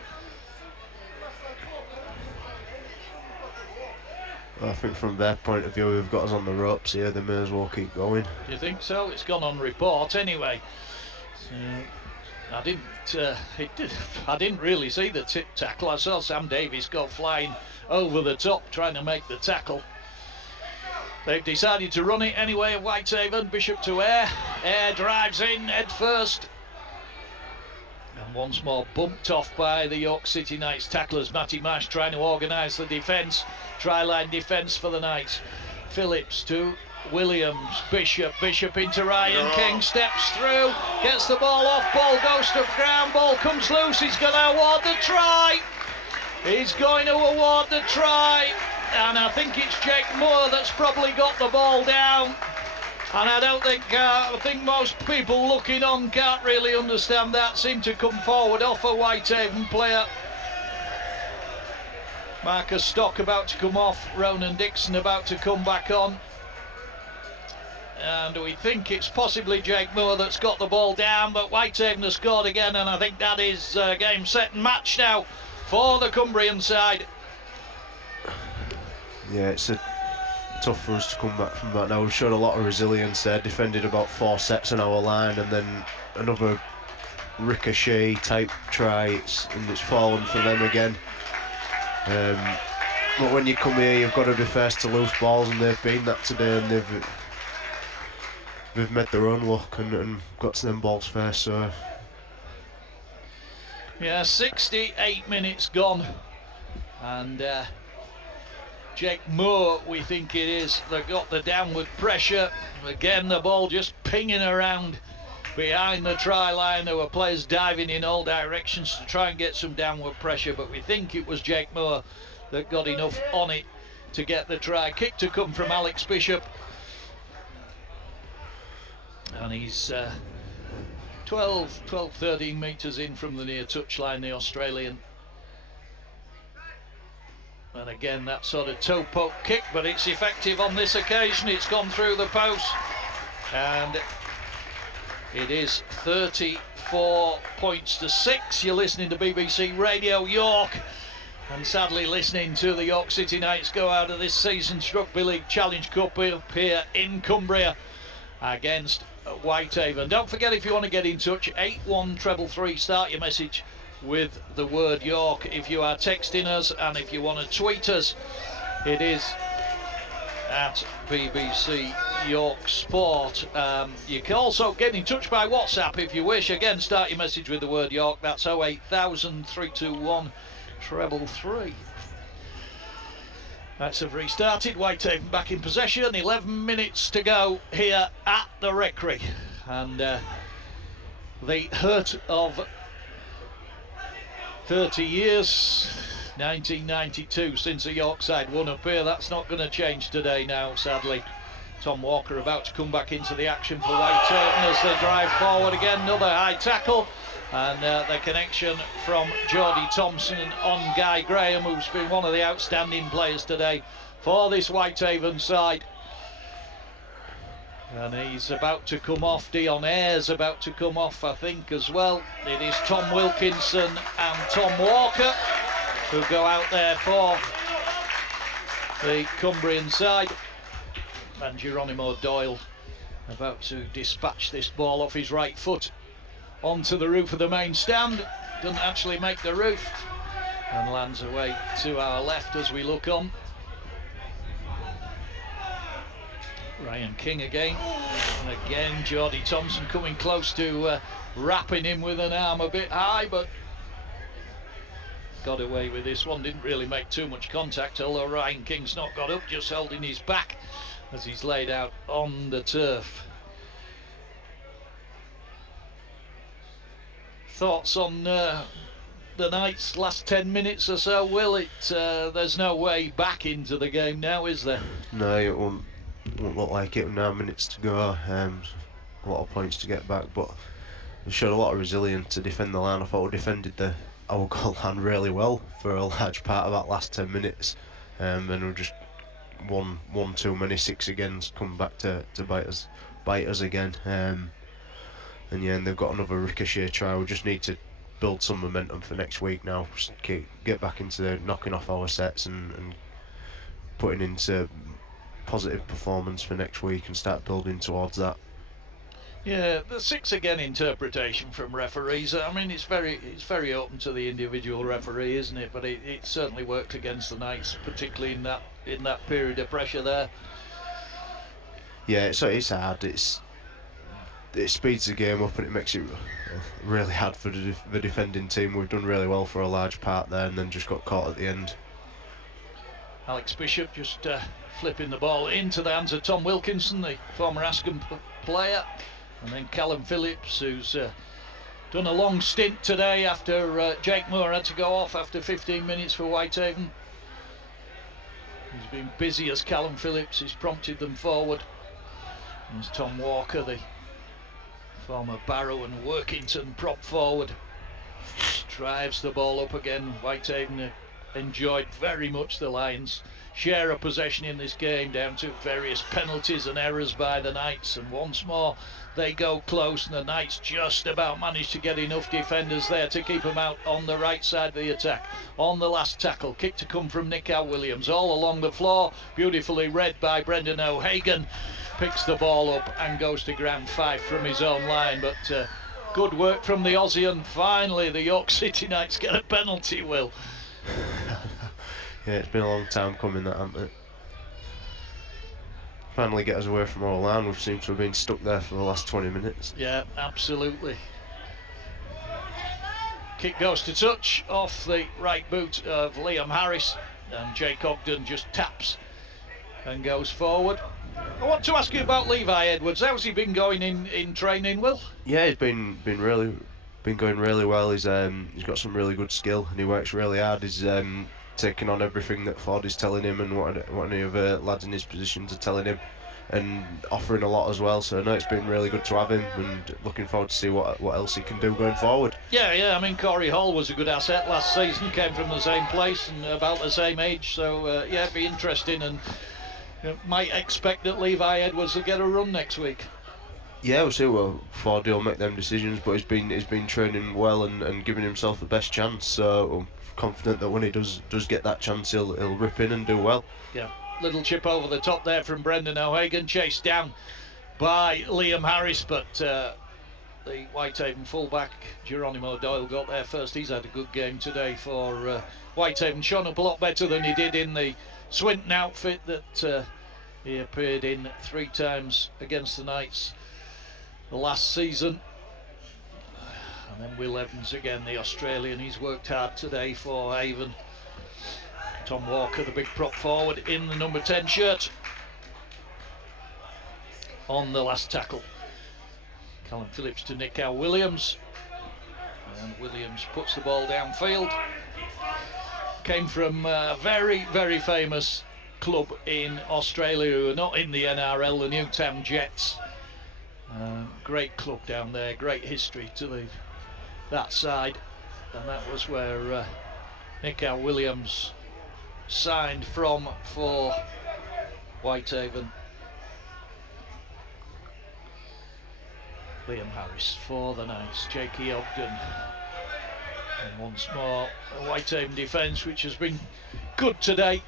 I think from their point of view, we've got us on the ropes here. They may as well keep going. Do you think so? It's gone on report anyway. I didn't really see the tip tackle. I saw Sam Davies go flying over the top trying to make the tackle. They've decided to run it anyway. Whitehaven, Bishop to Eyre. Eyre drives in head first. And once more bumped off by the York City Knights tacklers. Matty Marsh trying to organise the defence. Try-line defence for the Knights. Phillips to Williams. Bishop into Ryan King. Steps through. Gets the ball off. Ball goes to ground. Ball comes loose. He's going to award the try. He's going to award the try. And I think it's Jake Moore that's probably got the ball down. And I think most people looking on can't really understand that. Seem to come forward off a Whitehaven player. Marcus Stock about to come off. Ronan Dixon about to come back on. And we think it's possibly Jake Moore that's got the ball down, but Whitehaven has scored again, and I think that is game, set and match now for the Cumbrian side. Yeah, it's tough for us to come back from that now. We've showed a lot of resilience there, defended about 4 sets on our line, and then another ricochet type try, and it's fallen for them again. But when you come here, you've got to be first to loose balls, and they've been that today, and they've made their own luck and got to them balls first. So yeah, 68 minutes gone, and Jake Moore, we think it is, that got the downward pressure. Again, the ball just pinging around behind the try line. There were players diving in all directions to try and get some downward pressure, but we think it was Jake Moore that got enough on it to get the try. Kick to come from Alex Bishop, and he's 13 metres in from the near touchline, the Australian. And again, that sort of toe poke kick, but it's effective on this occasion. It's gone through the post, and it is 34 points to 6. You're listening to BBC Radio York, and sadly listening to the York City Knights go out of this season's Rugby League Challenge Cup up here in Cumbria against Whitehaven. Don't forget, if you want to get in touch, 81333, start your message with the word York if you are texting us, and if you want to tweet us, it is at BBC York Sport. You can also get in touch by WhatsApp if you wish. Again, start your message with the word York. That's 08000 321 333. That's have restarted. Whitehaven back in possession. 11 minutes to go here at the Recreary, and the hurt of 30 years, 1992 since the Yorkside won up here. That's not going to change today now, sadly. Tom Walker about to come back into the action for Whitehaven as they drive forward again. Another high tackle, and the connection from Geordie Thompson on Guy Graham, who's been one of the outstanding players today for this Whitehaven side. And he's about to come off. Dion Ayres about to come off, I think, as well. It is Tom Wilkinson and Tom Walker who go out there for the Cumbrian side. And Geronimo Doyle about to dispatch this ball off his right foot onto the roof of the main stand. Doesn't actually make the roof and lands away to our left as we look on. Ryan King again, and again Geordie Thompson coming close to wrapping him with an arm a bit high, but got away with this one. Didn't really make too much contact, although Ryan King's not got up, just holding his back as he's laid out on the turf. Thoughts on the Knights' last 10 minutes or so? Will there's no way back into the game now, is there? No, it won't look like it. 9 minutes to go. A lot of points to get back, but we showed a lot of resilience to defend the line. I thought we defended our goal line really well for a large part of that last 10 minutes, and we just one too many 6 agains come back to bite us again. And yeah, and they've got another ricochet try. We just need to build some momentum for next week now. Just get back into knocking off our sets and putting into positive performance for next week and start building towards that. Yeah, the 6 again interpretation from referees. I mean, it's very open to the individual referee, isn't it? But it certainly worked against the Knights, particularly in that period of pressure there. Yeah, so it's hard. It speeds the game up and it makes it really hard for the defending team. We've done really well for a large part there and then just got caught at the end. Alex Bishop just flipping the ball into the hands of Tom Wilkinson, the former Askham player, and then Callum Phillips, who's done a long stint today after Jake Moore had to go off after 15 minutes for Whitehaven. He's been busy as Callum Phillips, he's prompted them forward. There's Tom Walker, the former Barrow and Workington prop forward, drives the ball up again. Whitehaven enjoyed very much the Lions' share of possession in this game, down to various penalties and errors by the Knights, and once more they go close, and the Knights just about managed to get enough defenders there to keep them out on the right side of the attack. On the last tackle, kick to come from Nick Williams, all along the floor, beautifully read by Brendan O'Hagan, picks the ball up and goes to ground 5 from his own line. But good work from the Aussie, and finally the York City Knights get a penalty, Will. Yeah, it's been a long time coming, that, hasn't it? Finally get us away from our line. We've seemed to have been stuck there for the last 20 minutes. Yeah, absolutely. Kick goes to touch off the right boot of Liam Harris, and Jake Ogden just taps and goes forward. I want to ask you about Levi Edwards. How's he been going in training, Will? Yeah, he's been going really well. He's got some really good skill and he works really hard. He's taking on everything that Ford is telling him and what any of the lads in his positions are telling him, and offering a lot as well. So no, it's been really good to have him, and looking forward to see what else he can do going forward. Yeah. I mean, Corey Hall was a good asset last season. Came from the same place and about the same age. So yeah, it'd be interesting, and might expect that Levi Edwards will get a run next week. Yeah, we'll see. Well, Ford will make them decisions, but he's been training well and giving himself the best chance. So I'm confident that when he does get that chance, he'll rip in and do well. Yeah, little chip over the top there from Brendan O'Hagan, chased down by Liam Harris, but the Whitehaven fullback Geronimo Doyle got there first. He's had a good game today for Whitehaven, shown up a lot better than he did in the Swinton outfit that he appeared in 3 times against the Knights last season. And then Will Evans again, the Australian, he's worked hard today for Haven. Tom Walker, the big prop forward, in the number 10 shirt on the last tackle. Callum Phillips to Nick Williams, and Williams puts the ball downfield. Came from a very, very famous club in Australia who are not in the NRL, the Newtown Jets. Great club down there, great history to that side, and that was where Nick Williams signed from for Whitehaven. Liam Harris for the Knights, Jakey Ogden, and once more a Whitehaven defence which has been good today.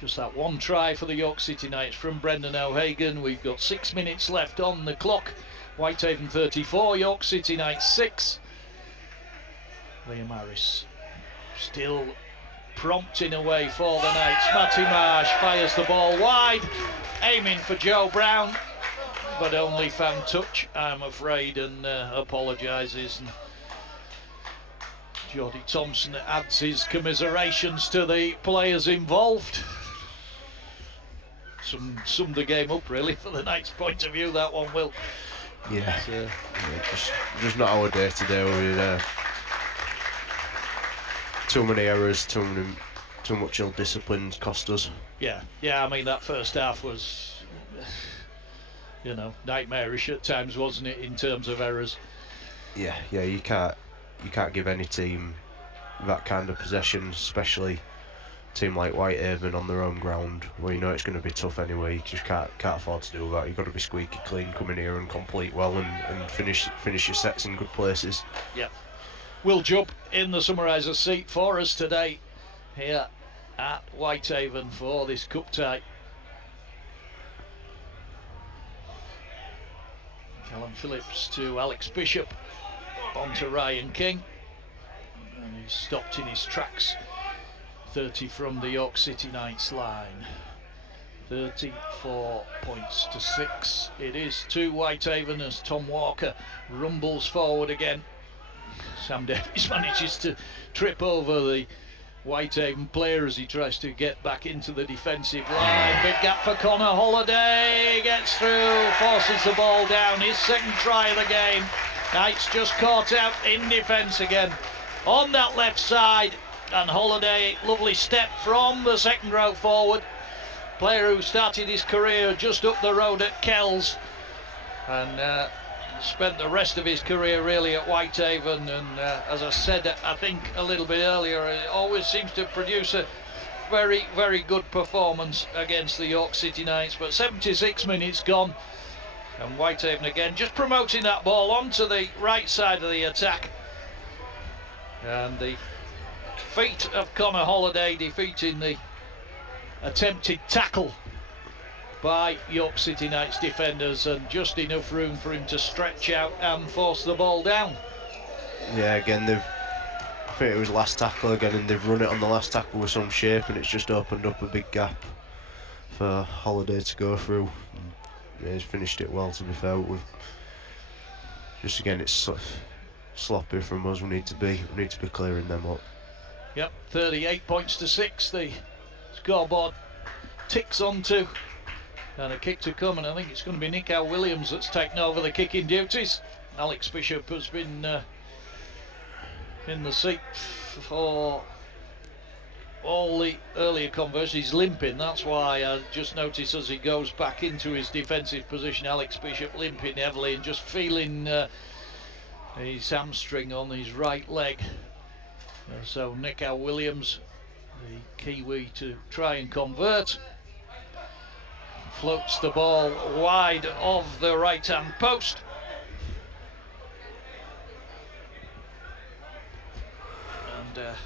Just that one try for the York City Knights from Brendan O'Hagan. We've got 6 minutes left on the clock. Whitehaven 34, York City Knights 6. Liam Harris still prompting away for the Knights. Matty Marsh fires the ball wide, aiming for Joe Brown, but only fan touch, I'm afraid, and apologises. And Geordie Thompson adds his commiserations to the players involved. Summed the game up really for the Knights' point of view, that one, Will. Yeah, just not our day today. We too many errors, too much ill discipline cost us. Yeah. I mean, that first half was, nightmarish at times, wasn't it, in terms of errors? Yeah. You can't give any team that kind of possession, especially a team like Whitehaven on their own ground, where you know it's going to be tough anyway. You just can't afford to do that. You've got to be squeaky clean, come in here and complete well, and finish your sets in good places. Yeah. Will Jubb in the summariser seat for us today here at Whitehaven for this cup tie. Callum Phillips to Alex Bishop, on to Ryan King, and he's stopped in his tracks. 30 from the York City Knights line. 34 points to 6 it is to Whitehaven as Tom Walker rumbles forward again. Sam Davies manages to trip over the Whitehaven player as he tries to get back into the defensive line. Big gap for Connor Holliday, gets through, forces the ball down, his second try of the game. Knights just caught out in defence again on that left side, and Holliday, lovely step from the second row forward. Player who started his career just up the road at Kells and spent the rest of his career really at Whitehaven, and as I said I think a little bit earlier, it always seems to produce a very, very good performance against the York City Knights. But 76 minutes gone, and Whitehaven again just promoting that ball onto the right side of the attack, and the feet of Connor Holliday defeating the attempted tackle by York City Knights defenders, and just enough room for him to stretch out and force the ball down. Yeah, again, I think it was last tackle again, and they've run it on the last tackle with some shape, and it's just opened up a big gap for Holliday to go through. Yeah, he's finished it well, to be fair. Just again, it's sloppy from us. We need to be clearing them up. Yep, 38 points to 6. The scoreboard ticks on to. And a kick to come, and I think it's going to be Nick Howe Williams that's taken over the kicking duties. Alex Bishop has been in the seat for all the earlier conversions. He's limping, that's why I just noticed as he goes back into his defensive position, Alex Bishop limping heavily and just feeling his hamstring on his right leg. So Nick Howe Williams, the Kiwi to try and convert, floats the ball wide of the right hand post. And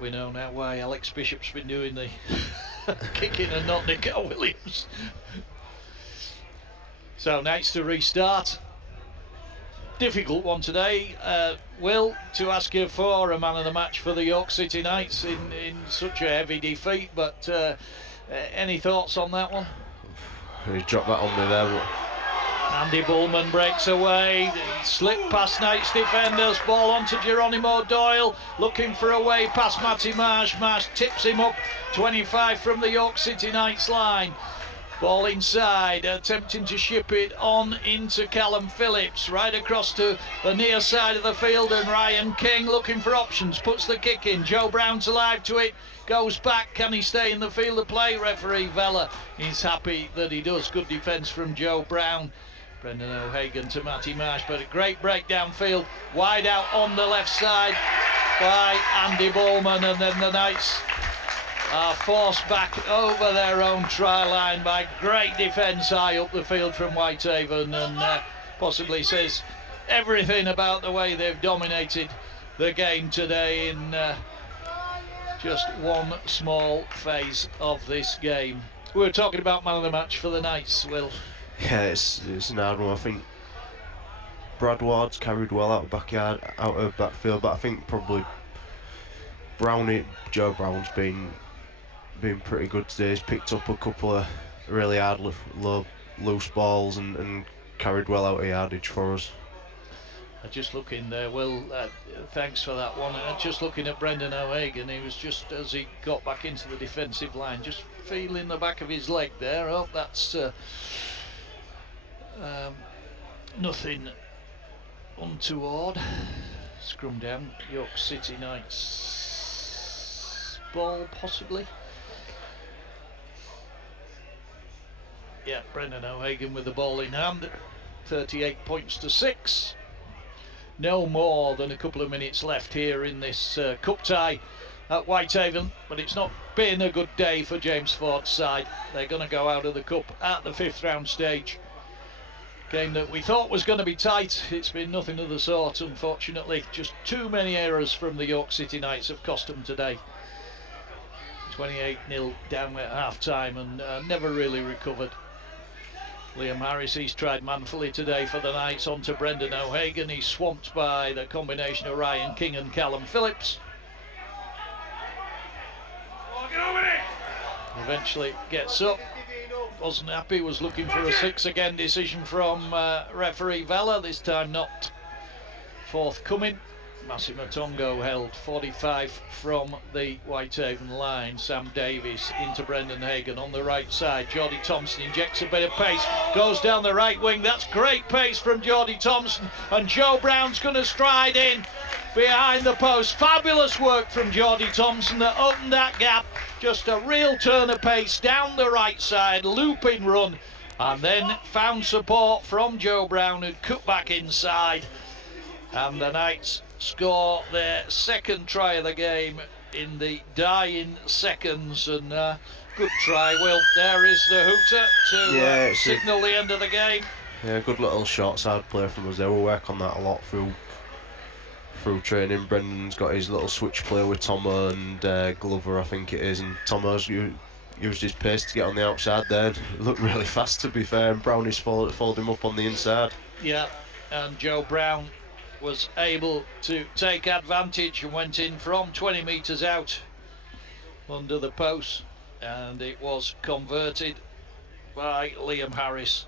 we know now why Alex Bishop's been doing the kicking and not Nick Williams. So Knights to restart. Difficult one today, Will, to ask you for a man of the match for the York City Knights in such a heavy defeat, but any thoughts on that one? He dropped that on me there. But Andy Bullman breaks away, slip past Knights defenders, ball onto Geronimo Doyle, looking for a way past Matty Marsh. Marsh tips him up, 25 from the York City Knights line. Ball inside, attempting to ship it on into Callum Phillips, right across to the near side of the field, and Ryan King looking for options, puts the kick in. Joe Brown's alive to it, goes back, can he stay in the field of play? Referee Vella is happy that he does. Good defence from Joe Brown. Brendan O'Hagan to Matty Marsh, but a great break downfield, wide out on the left side by Andy Bowman, and then the Knights are forced back over their own try line by great defence high up the field from Whitehaven, and possibly says everything about the way they've dominated the game today in just one small phase of this game. We were talking about man of the match for the Knights, Will. Yeah, it's an hard one. I think Brad Ward's carried well out of backyard, out of backfield, but I think probably Joe Brown's been pretty good today. He's picked up a couple of really hard loose balls and carried well out of yardage for us. Just looking there, Will, thanks for that one. Just looking at Brendan O'Hagan, he was just, as he got back into the defensive line, just feeling the back of his leg there. Oh, that's nothing untoward. Scrum down, York City Knights ball possibly. Yeah, Brendan O'Hagan with the ball in hand. 38 points to 6. No more than a couple of minutes left here in this cup tie at Whitehaven, but it's not been a good day for James Ford's side. They're going to go out of the cup at the 5th round stage. Game that we thought was going to be tight, it's been nothing of the sort, unfortunately. Just too many errors from the York City Knights have cost them today. 28-0 down at half time and never really recovered. Liam Harris, he's tried manfully today for the Knights, on to Brendan O'Hagan. He's swamped by the combination of Ryan King and Callum Phillips. Eventually gets up, wasn't happy, was looking for a 6 again decision from referee Vella, this time not forthcoming. Massimo Tongo held 45 from the Whitehaven line. Sam Davies into Brendan Hagan on the right side. Geordie Thompson injects a bit of pace, goes down the right wing. That's great pace from Geordie Thompson, and Joe Brown's going to stride in behind the post. Fabulous work from Geordie Thompson that opened that gap. Just a real turn of pace down the right side, looping run, and then found support from Joe Brown, who cut back inside, and the Knights score their second try of the game in the dying seconds. And good try, Will. There is the hooter to signal the end of the game. Yeah, good little short side play from us there. We'll work on that a lot through training. Brendan's got his little switch play with Tomo and Glover, I think it is, and Tomo's used his pace to get on the outside there. Looked really fast, to be fair, and Brownie's followed him up on the inside. Yeah, and Joe Brown was able to take advantage and went in from 20 metres out under the post, and it was converted by Liam Harris.